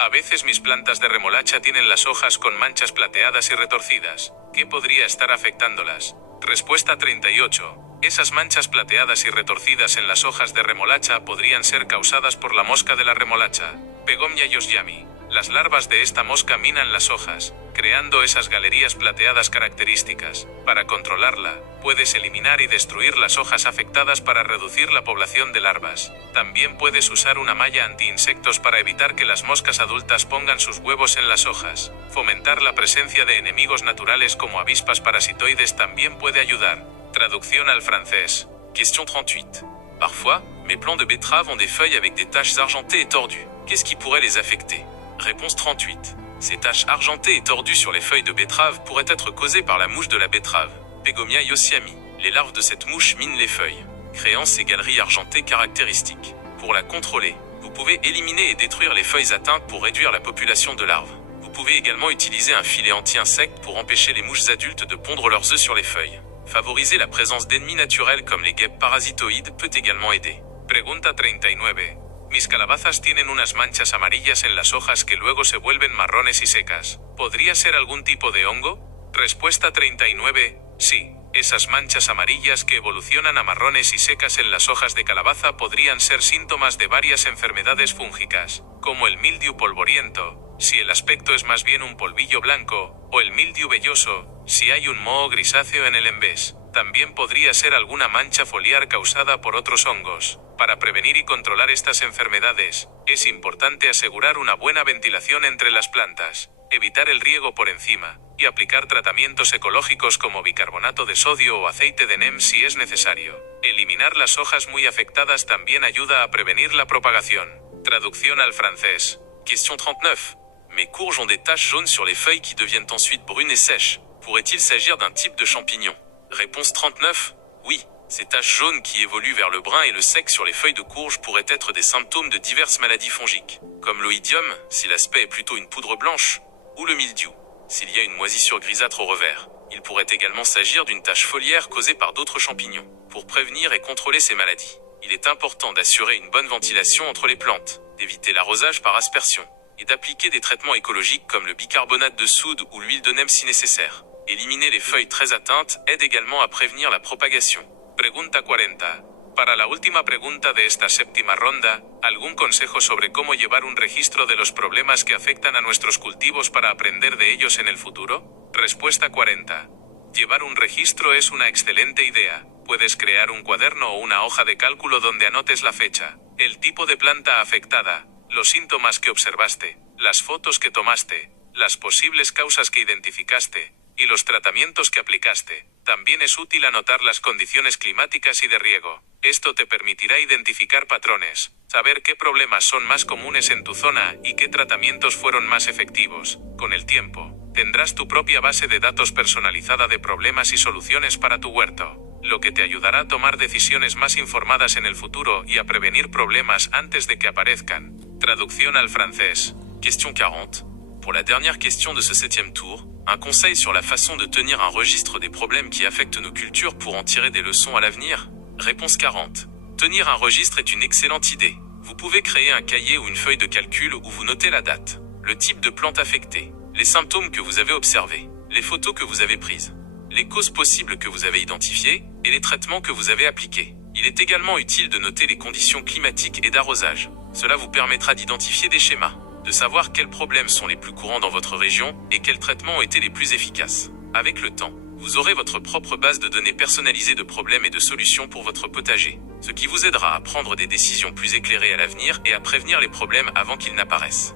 A veces mis plantas de remolacha tienen las hojas con manchas plateadas y retorcidas. ¿Qué podría estar afectándolas? Respuesta 38. Esas manchas plateadas y retorcidas en las hojas de remolacha podrían ser causadas por la mosca de la remolacha, Pegomnia yosyami. Las larvas de esta mosca minan las hojas, creando esas galerías plateadas características. Para controlarla, puedes eliminar y destruir las hojas afectadas para reducir la población de larvas. También puedes usar una malla anti-insectos para evitar que las moscas adultas pongan sus huevos en las hojas. Fomentar la presencia de enemigos naturales como avispas parasitoides también puede ayudar. Traducción al francés. Question 38. Parfois, mes plants de betterave ont des feuilles avec des taches argentées et tordues. Qu'est-ce qui pourrait les affecter? Réponse 38. Ces taches argentées et tordues sur les feuilles de betterave pourraient être causées par la mouche de la betterave, Pegomnia yosyami. Les larves de cette mouche minent les feuilles, créant ces galeries argentées caractéristiques. Pour la contrôler, vous pouvez éliminer et détruire les feuilles atteintes pour réduire la population de larves. Vous pouvez également utiliser un filet anti-insectes pour empêcher les mouches adultes de pondre leurs œufs sur les feuilles. Favoriser la présence d'ennemis naturels comme les guêpes parasitoïdes peut également aider. Pregunta 39. Mis calabazas tienen unas manchas amarillas en las hojas que luego se vuelven marrones y secas. ¿Podría ser algún tipo de hongo? Respuesta 39. Sí. Esas manchas amarillas que evolucionan a marrones y secas en las hojas de calabaza podrían ser síntomas de varias enfermedades fúngicas, como el mildiu polvoriento, si el aspecto es más bien un polvillo blanco, o el mildiu velloso, si hay un moho grisáceo en el embés. También podría ser alguna mancha foliar causada por otros hongos. Para prevenir y controlar estas enfermedades, es importante asegurar una buena ventilación entre las plantas, evitar el riego por encima, y aplicar tratamientos ecológicos como bicarbonato de sodio o aceite de neem si es necesario. Eliminar las hojas muy afectadas también ayuda a prevenir la propagación. Traducción al francés. Question 39. Mes courges ont des taches jaunes sur les feuilles qui deviennent ensuite brunes et sèches. Pourrait-il s'agir d'un type de champignon? Réponse 39. Oui. Ces taches jaunes qui évoluent vers le brun et le sec sur les feuilles de courge pourraient être des symptômes de diverses maladies fongiques, comme l'oïdium, si l'aspect est plutôt une poudre blanche, ou le mildiou, s'il y a une moisissure grisâtre au revers. Il pourrait également s'agir d'une tache foliaire causée par d'autres champignons. Pour prévenir et contrôler ces maladies, il est important d'assurer une bonne ventilation entre les plantes, d'éviter l'arrosage par aspersion, et d'appliquer des traitements écologiques comme le bicarbonate de soude ou l'huile de neem si nécessaire. Éliminer les feuilles très atteintes aide également à prévenir la propagation. Pregunta 40. Para la última pregunta de esta séptima ronda, ¿algún consejo sobre cómo llevar un registro de los problemas que afectan a nuestros cultivos para aprender de ellos en el futuro? Respuesta 40. Llevar un registro es una excelente idea. Puedes crear un cuaderno o una hoja de cálculo donde anotes la fecha, el tipo de planta afectada, los síntomas que observaste, las fotos que tomaste, las posibles causas que identificaste, y los tratamientos que aplicaste. También es útil anotar las condiciones climáticas y de riego. Esto te permitirá identificar patrones, saber qué problemas son más comunes en tu zona y qué tratamientos fueron más efectivos. Con el tiempo, tendrás tu propia base de datos personalizada de problemas y soluciones para tu huerto, lo que te ayudará a tomar decisiones más informadas en el futuro y a prevenir problemas antes de que aparezcan. Traducción al francés. Question 40. Pour la dernière question de ce 7e tour, un conseil sur la façon de tenir un registre des problèmes qui affectent nos cultures pour en tirer des leçons à l'avenir? Réponse 40. Tenir un registre est une excellente idée. Vous pouvez créer un cahier ou une feuille de calcul où vous notez la date, le type de plante affectée, les symptômes que vous avez observés, les photos que vous avez prises, les causes possibles que vous avez identifiées et les traitements que vous avez appliqués. Il est également utile de noter les conditions climatiques et d'arrosage. Cela vous permettra d'identifier des schémas, de savoir quels problèmes sont les plus courants dans votre région et quels traitements ont été les plus efficaces. Avec le temps, vous aurez votre propre base de données personnalisée de problèmes et de solutions pour votre potager, ce qui vous aidera à prendre des décisions plus éclairées à l'avenir et à prévenir les problèmes avant qu'ils n'apparaissent.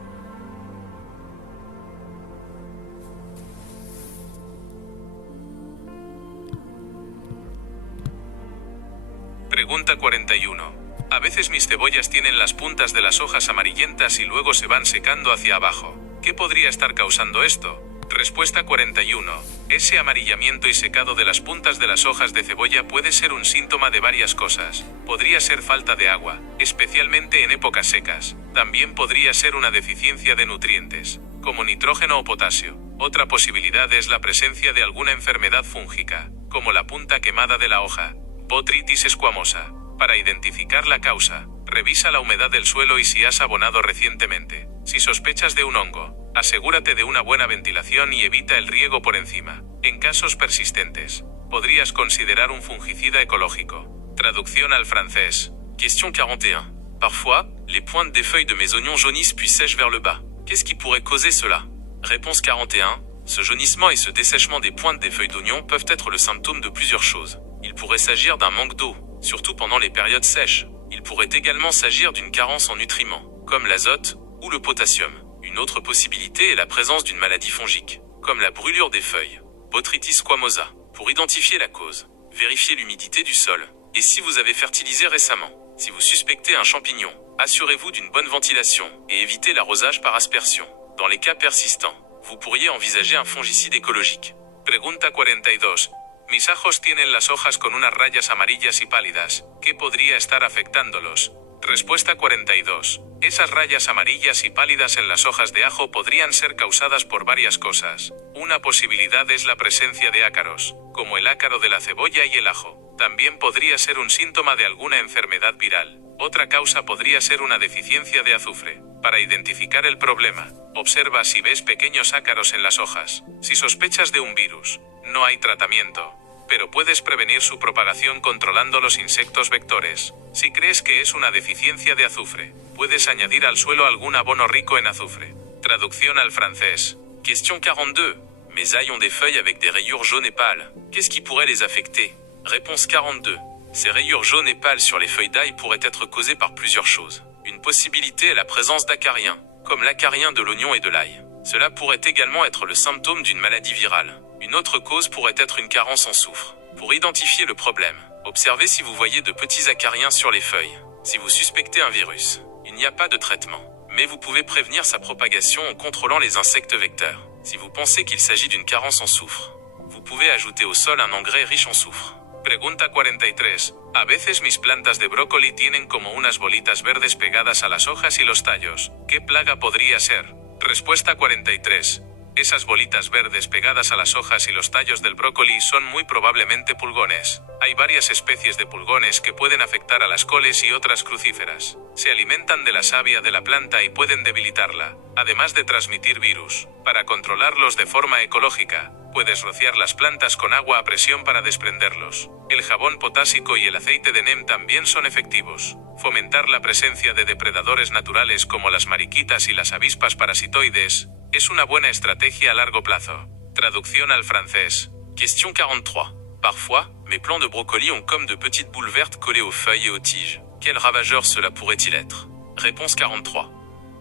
Pregunta 41. A veces mis cebollas tienen las puntas de las hojas amarillentas y luego se van secando hacia abajo. ¿Qué podría estar causando esto? Respuesta 41. Ese amarillamiento y secado de las puntas de las hojas de cebolla puede ser un síntoma de varias cosas. Podría ser falta de agua, especialmente en épocas secas. También podría ser una deficiencia de nutrientes, como nitrógeno o potasio. Otra posibilidad es la presencia de alguna enfermedad fúngica, como la punta quemada de la hoja, botrytis esquamosa. Para identificar la causa, revisa la humedad del suelo y si has abonado recientemente. Si sospechas de un hongo, asegúrate de una buena ventilación y evita el riego por encima. En casos persistentes, podrías considerar un fungicida ecológico. Traducción al francés. Question 41. Parfois, les pointes des feuilles de mes oignons jaunissent puis sèchent vers le bas. Qu'est-ce qui pourrait causer cela? Réponse 41. Ce jaunissement et ce dessèchement des pointes des feuilles d'oignon peuvent être le symptôme de plusieurs choses. Il pourrait s'agir d'un manque d'eau, surtout pendant les périodes sèches. Il pourrait également s'agir d'une carence en nutriments, comme l'azote ou le potassium. Une autre possibilité est la présence d'une maladie fongique, comme la brûlure des feuilles, botrytis squamosa. Pour identifier la cause, vérifiez l'humidité du sol, et si vous avez fertilisé récemment. Si vous suspectez un champignon, assurez-vous d'une bonne ventilation, et évitez l'arrosage par aspersion. Dans les cas persistants, vous pourriez envisager un fongicide écologique. Pregunta 42. Mis ajos tienen las hojas con unas rayas amarillas y pálidas. ¿Qué podría estar afectándolos? Respuesta 42. Esas rayas amarillas y pálidas en las hojas de ajo podrían ser causadas por varias cosas. Una posibilidad es la presencia de ácaros, como el ácaro de la cebolla y el ajo. También podría ser un síntoma de alguna enfermedad viral. Otra causa podría ser una deficiencia de azufre. Para identificar el problema, observa si ves pequeños ácaros en las hojas. Si sospechas de un virus, no hay tratamiento, pero puedes prevenir su propagación controlando los insectos vectores. Si crees que es una deficiencia de azufre, puedes añadir al suelo algún abono rico en azufre. Traducción al francés. Question 42. Mes ails ont des feuilles avec des rayures jaunes et pâles. Qu'est-ce qui pourrait les affecter? Réponse 42. Ces rayures jaunes et pâles sur les feuilles d'ail pourraient être causées par plusieurs choses. Une possibilité est la présence d'acariens, comme l'acarien de l'oignon et de l'ail. Cela pourrait également être le symptôme d'une maladie virale. Une autre cause pourrait être une carence en soufre. Pour identifier le problème, observez si vous voyez de petits acariens sur les feuilles. Si vous suspectez un virus, il n'y a pas de traitement, mais vous pouvez prévenir sa propagation en contrôlant les insectes vecteurs. Si vous pensez qu'il s'agit d'une carence en soufre, vous pouvez ajouter au sol un engrais riche en soufre. Pregunta 43. A veces mis plantas de brócoli tienen como unas bolitas verdes pegadas a las hojas y los tallos. ¿Qué plaga podría ser? Respuesta 43. Esas bolitas verdes pegadas a las hojas y los tallos del brócoli son muy probablemente pulgones. Hay varias especies de pulgones que pueden afectar a las coles y otras crucíferas. Se alimentan de la savia de la planta y pueden debilitarla, además de transmitir virus. Para controlarlos de forma ecológica, puedes rociar las plantas con agua a presión para desprenderlos. El jabón potásico y el aceite de neem también son efectivos. Fomentar la presencia de depredadores naturales como las mariquitas y las avispas parasitoides es una buena estrategia a largo plazo. Traducción al francés. Question 43. Parfois, mes plants de brocoli ont comme de petites boules vertes collées aux feuilles et aux tiges. Quel ravageur cela pourrait-il être? Réponse 43.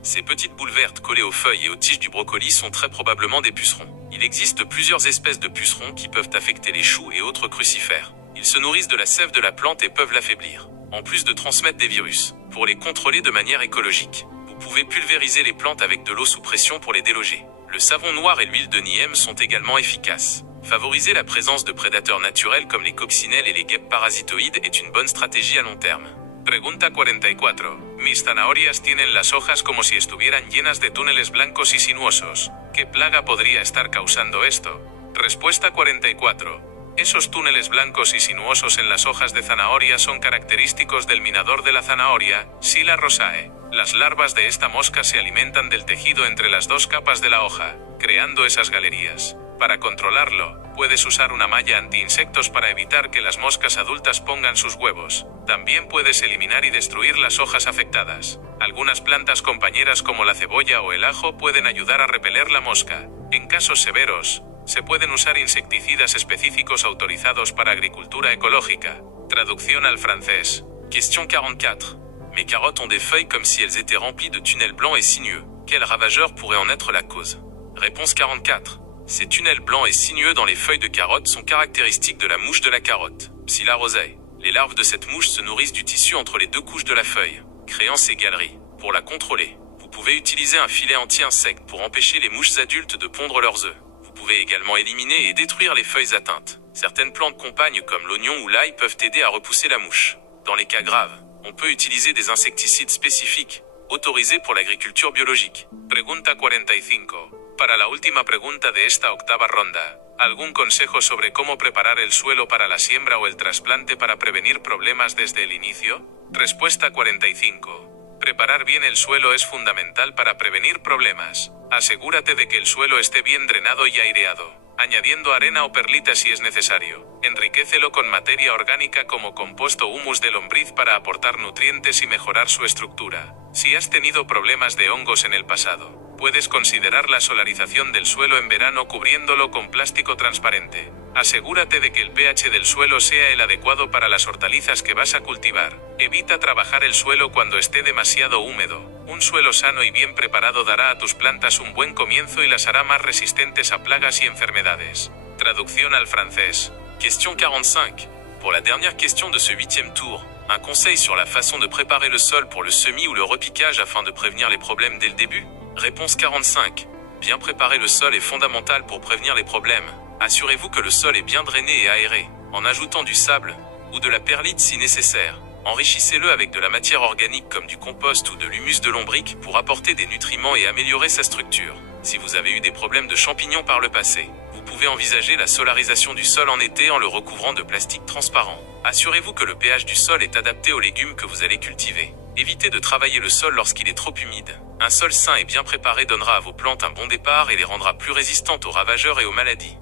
Ces petites boules vertes collées aux feuilles et aux tiges du brocoli sont très probablement des pucerons. Il existe plusieurs espèces de pucerons qui peuvent affecter les choux et autres crucifères. Ils se nourrissent de la sève de la plante et peuvent l'affaiblir, en plus de transmettre des virus. Pour les contrôler de manière écologique, vous pouvez pulvériser les plantes avec de l'eau sous pression pour les déloger. Le savon noir et l'huile de neem sont également efficaces. Favoriser la présence de prédateurs naturels comme les coccinelles et les guêpes parasitoïdes est une bonne stratégie à long terme. Pregunta 44. Mis zanahorias tienen las hojas como si estuvieran llenas de túneles blancos y sinuosos. ¿Qué plaga podría estar causando esto? Respuesta 44. Esos túneles blancos y sinuosos en las hojas de zanahoria son característicos del minador de la zanahoria, Scilla rosae. Las larvas de esta mosca se alimentan del tejido entre las dos capas de la hoja, creando esas galerías. Para controlarlo, puedes usar una malla anti-insectos para evitar que las moscas adultas pongan sus huevos. También puedes eliminar y destruir las hojas afectadas. Algunas plantas compañeras como la cebolla o el ajo pueden ayudar a repeler la mosca. En casos severos, se pueden usar insecticidas específicos autorizados para agricultura ecológica. Traducción al francés. Question 44. Mes carottes ont des feuilles comme si elles étaient remplies de tunnels blancs et sinueux. Quel ravageur pourrait en être la cause? Réponse 44. Ces tunnels blancs et sinueux dans les feuilles de carottes sont caractéristiques de la mouche de la carotte, Scilla rosae. Les larves de cette mouche se nourrissent du tissu entre les deux couches de la feuille, créant ces galeries. Pour la contrôler, vous pouvez utiliser un filet anti-insecte pour empêcher les mouches adultes de pondre leurs œufs. Vous pouvez également éliminer et détruire les feuilles atteintes. Certaines plantes compagnes comme l'oignon ou l'ail peuvent aider à repousser la mouche. Dans les cas graves, on peut utiliser des insecticides spécifiques, autorisés pour l'agriculture biologique. Pregunta 45. Para la última pregunta de esta octava ronda, ¿algún consejo sobre cómo preparar el suelo para la siembra o el trasplante para prevenir problemas desde el inicio? Respuesta 45. Preparar bien el suelo es fundamental para prevenir problemas. Asegúrate de que el suelo esté bien drenado y aireado, añadiendo arena o perlita si es necesario. Enriquécelo con materia orgánica como composto o humus de lombriz para aportar nutrientes y mejorar su estructura. Si has tenido problemas de hongos en el pasado, puedes considerar la solarización del suelo en verano cubriéndolo con plástico transparente. Asegúrate de que el pH del suelo sea el adecuado para las hortalizas que vas a cultivar. Evita trabajar el suelo cuando esté demasiado húmedo. Un suelo sano y bien preparado dará a tus plantas un buen comienzo y las hará más resistentes a plagas y enfermedades. Traducción al francés. Question 45. Pour la dernière question de ce 8e tour, un conseil sur la façon de préparer le sol pour le semis ou le repiquage afin de prévenir les problèmes dès le début? Réponse 45. Bien préparer le sol est fondamental pour prévenir les problèmes. Assurez-vous que le sol est bien drainé et aéré, en ajoutant du sable, ou de la perlite si nécessaire. Enrichissez-le avec de la matière organique comme du compost ou de l'humus de lombric pour apporter des nutriments et améliorer sa structure. Si vous avez eu des problèmes de champignons par le passé, vous pouvez envisager la solarisation du sol en été en le recouvrant de plastique transparent. Assurez-vous que le pH du sol est adapté aux légumes que vous allez cultiver. Évitez de travailler le sol lorsqu'il est trop humide. Un sol sain et bien préparé donnera à vos plantes un bon départ et les rendra plus résistantes aux ravageurs et aux maladies.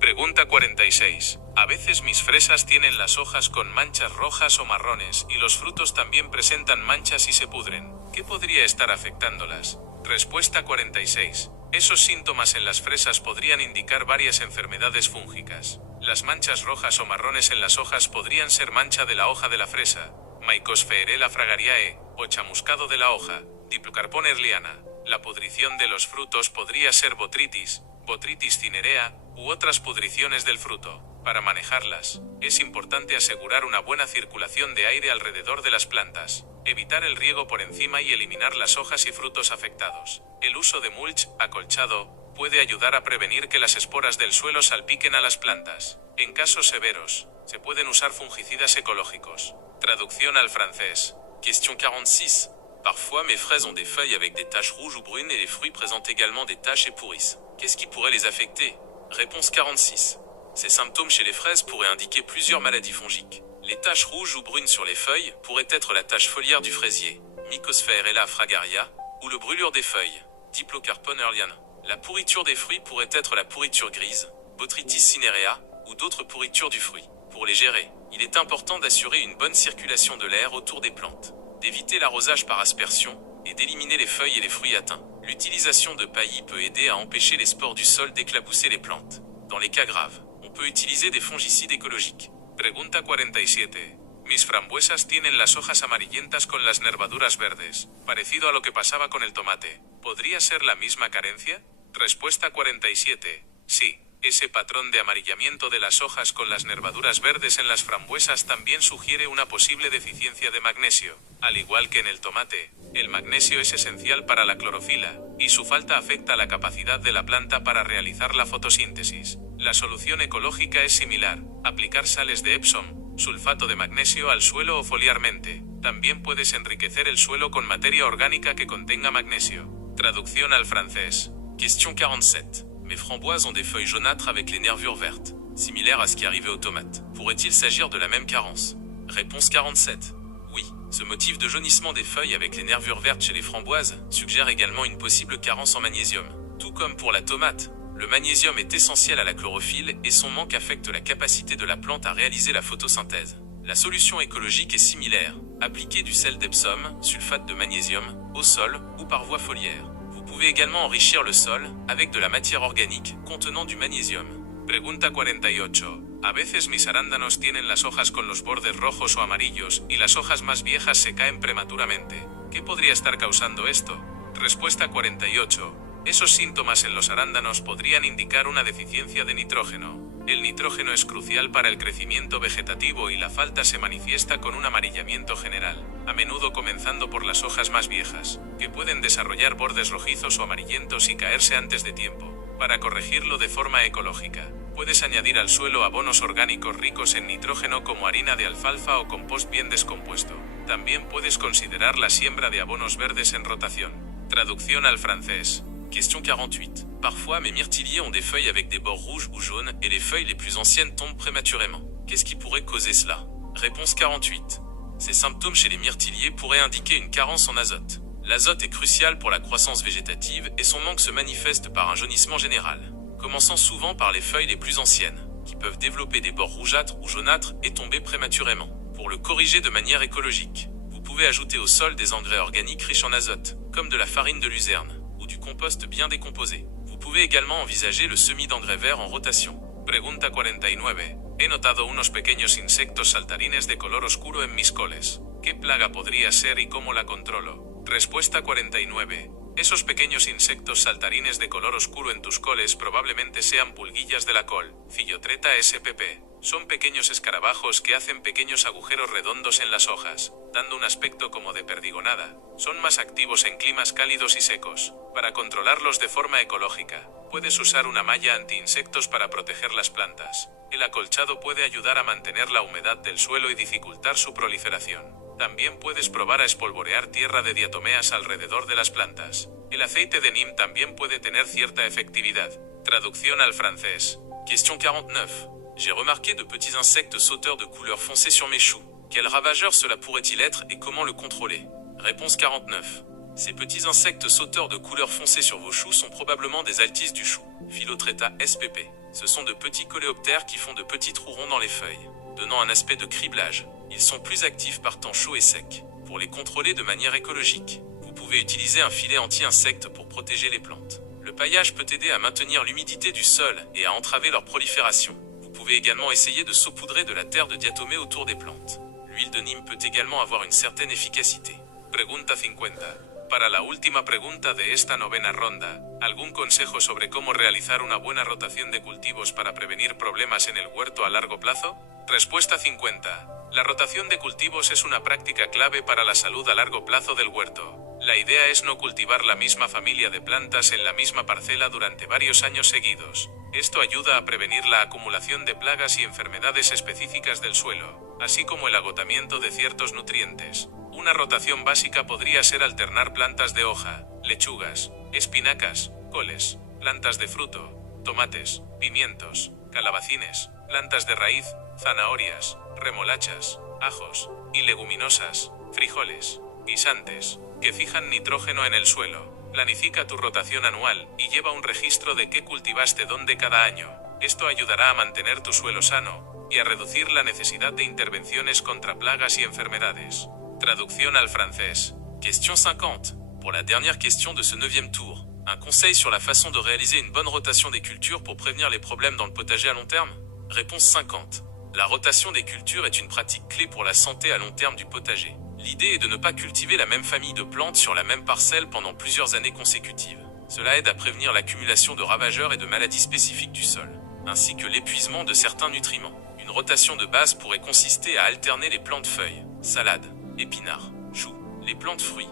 Pregunta 46. A veces mis fresas tienen las hojas con manchas rojas o marrones y los frutos también presentan manchas y se pudren. ¿Qué podría estar afectándolas? Respuesta 46. Esos síntomas en las fresas podrían indicar varias enfermedades fúngicas. Las manchas rojas o marrones en las hojas podrían ser mancha de la hoja de la fresa, Mycospherae fragariae, o chamuscado de la hoja, Diplocarpon ehrliana. La pudrición de los frutos podría ser botritis, Botrytis cinerea, u otras pudriciones del fruto. Para manejarlas, es importante asegurar una buena circulación de aire alrededor de las plantas, evitar el riego por encima y eliminar las hojas y frutos afectados. El uso de mulch, acolchado, puede ayudar a prevenir que las esporas del suelo salpiquen a las plantas. En casos severos, se pueden usar fungicidas ecológicos. Traducción al francés. Question 46. Parfois, mes fraises ont des feuilles avec des taches rouges ou brunes et les fruits présentent également des taches et pourrissent. Qu'est-ce qui pourrait les affecter? Réponse 46. Ces symptômes chez les fraises pourraient indiquer plusieurs maladies fongiques. Les taches rouges ou brunes sur les feuilles pourraient être la tache foliaire du fraisier, Mycosphaerella fragaria, ou le brûlure des feuilles, Diplocarpon earliana. La pourriture des fruits pourrait être la pourriture grise, Botrytis cinerea, ou d'autres pourritures du fruit. Pour les gérer, il est important d'assurer une bonne circulation de l'air autour des plantes, d'éviter l'arrosage par aspersion et d'éliminer les feuilles et les fruits atteints. L'utilisation de paillis peut aider à empêcher les spores du sol d'éclabousser les plantes. Dans les cas graves, on peut utiliser des fongicides écologiques. Pregunta 47. Mis frambuesas tienen las hojas amarillentas con las nervaduras verdes, parecido a lo que pasaba con el tomate. ¿Podría ser la misma carencia? Respuesta 47. Sí. Ese patrón de amarillamiento de las hojas con las nervaduras verdes en las frambuesas también sugiere una posible deficiencia de magnesio. Al igual que en el tomate, el magnesio es esencial para la clorofila, y su falta afecta la capacidad de la planta para realizar la fotosíntesis. La solución ecológica es similar: aplicar sales de Epsom, sulfato de magnesio al suelo o foliarmente. También puedes enriquecer el suelo con materia orgánica que contenga magnesio. Traducción al francés. Question 47. Mes framboises ont des feuilles jaunâtres avec les nervures vertes, similaires à ce qui arrivait aux tomates. Pourrait-il s'agir de la même carence? Réponse 47. Oui, ce motif de jaunissement des feuilles avec les nervures vertes chez les framboises suggère également une possible carence en magnésium. Tout comme pour la tomate, le magnésium est essentiel à la chlorophylle et son manque affecte la capacité de la plante à réaliser la photosynthèse. La solution écologique est similaire: appliquer du sel d'Epsom, sulfate de magnésium, au sol ou par voie foliaire. Vous pouvez également enrichir le sol avec de la matière organique contenant du magnésium. Pregunta 48. A veces mis arándanos tienen las hojas con los bordes rojos o amarillos y las hojas más viejas se caen prematuramente. ¿Qué podría estar causando esto? Respuesta 48. Esos síntomas en los arándanos podrían indicar una deficiencia de nitrógeno. El nitrógeno es crucial para el crecimiento vegetativo y la falta se manifiesta con un amarillamiento general, a menudo comenzando por las hojas más viejas, que pueden desarrollar bordes rojizos o amarillentos y caerse antes de tiempo. Para corregirlo de forma ecológica, puedes añadir al suelo abonos orgánicos ricos en nitrógeno como harina de alfalfa o compost bien descompuesto. También puedes considerar la siembra de abonos verdes en rotación. Traducción al francés. Question 48. Parfois, mes myrtilliers ont des feuilles avec des bords rouges ou jaunes et les feuilles les plus anciennes tombent prématurément. Qu'est-ce qui pourrait causer cela? Réponse 48. Ces symptômes chez les myrtilliers pourraient indiquer une carence en azote. L'azote est crucial pour la croissance végétative et son manque se manifeste par un jaunissement général, commençant souvent par les feuilles les plus anciennes, qui peuvent développer des bords rougeâtres ou jaunâtres et tomber prématurément. Pour le corriger de manière écologique, vous pouvez ajouter au sol des engrais organiques riches en azote, comme de la farine de luzerne, ou du compost bien décomposé. Vous pouvez également envisager le semis d'engrais verts en rotation. Pregunta 49. He notado unos pequeños insectos saltarines de color oscuro en mis coles. ¿Qué plaga podría ser y cómo la controlo? Respuesta 49. Esos pequeños insectos saltarines de color oscuro en tus coles probablemente sean pulguillas de la col, Phyllotreta spp. Son pequeños escarabajos que hacen pequeños agujeros redondos en las hojas, dando un aspecto como de perdigonada. Son más activos en climas cálidos y secos. Para controlarlos de forma ecológica, puedes usar una malla anti-insectos para proteger las plantas. El acolchado puede ayudar a mantener la humedad del suelo y dificultar su proliferación. También puedes probar a espolvorear tierra de diatomeas alrededor de las plantas. El aceite de neem también puede tener cierta efectividad. Traducción al francés. Question 49. J'ai remarqué de petits insectes sauteurs de couleur foncée sur mes choux. Quel ravageur cela pourrait-il être et comment le contrôler? Réponse 49. Ces petits insectes sauteurs de couleur foncée sur vos choux sont probablement des altices du chou, Phyllotreta spp. Ce sont de petits coléoptères qui font de petits trous ronds dans les feuilles, donnant un aspect de criblage. Ils sont plus actifs par temps chaud et sec. Pour les contrôler de manière écologique, vous pouvez utiliser un filet anti-insectes pour protéger les plantes. Le paillage peut aider à maintenir l'humidité du sol et à entraver leur prolifération. Vous pouvez également essayer de saupoudrer de la terre de diatomée autour des plantes. L'huile de neem peut également avoir une certaine efficacité. Pregunta 50. Para la última pregunta de esta novena ronda, ¿algún consejo sobre cómo realizar una buena rotación de cultivos para prevenir problemas en el huerto a largo plazo? Respuesta 50. La rotación de cultivos es una práctica clave para la salud a largo plazo del huerto. La idea es no cultivar la misma familia de plantas en la misma parcela durante varios años seguidos. Esto ayuda a prevenir la acumulación de plagas y enfermedades específicas del suelo, así como el agotamiento de ciertos nutrientes. Una rotación básica podría ser alternar plantas de hoja, lechugas, espinacas, coles, plantas de fruto, tomates, pimientos, calabacines, plantas de raíz, zanahorias, remolachas, ajos, y leguminosas, frijoles, guisantes, que fijan nitrógeno en el suelo. Planifica tu rotación anual y lleva un registro de qué cultivaste dónde cada año. Esto ayudará a mantener tu suelo sano y a reducir la necesidad de intervenciones contra plagas y enfermedades. Traducción al francés. Question 50. Pour la dernière question de ce 9e tour, un conseil sur la façon de réaliser une bonne rotation des cultures pour prévenir les problèmes dans le potager à long terme? Réponse 50. La rotation des cultures est une pratique clé pour la santé à long terme du potager. L'idée est de ne pas cultiver la même famille de plantes sur la même parcelle pendant plusieurs années consécutives. Cela aide à prévenir l'accumulation de ravageurs et de maladies spécifiques du sol, ainsi que l'épuisement de certains nutriments. Une rotation de base pourrait consister à alterner les plantes feuilles, salades, épinards, choux, les plantes fruits,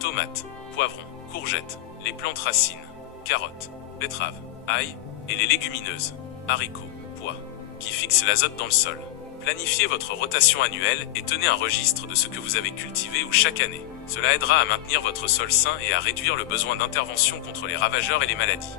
tomates, poivrons, courgettes, les plantes racines, carottes, betteraves, ail, et les légumineuses, haricots, pois, qui fixent l'azote dans le sol. Planifiez votre rotation annuelle et tenez un registre de ce que vous avez cultivé ou chaque année. Cela aidera à maintenir votre sol sain et à réduire le besoin d'intervention contre les ravageurs et les maladies.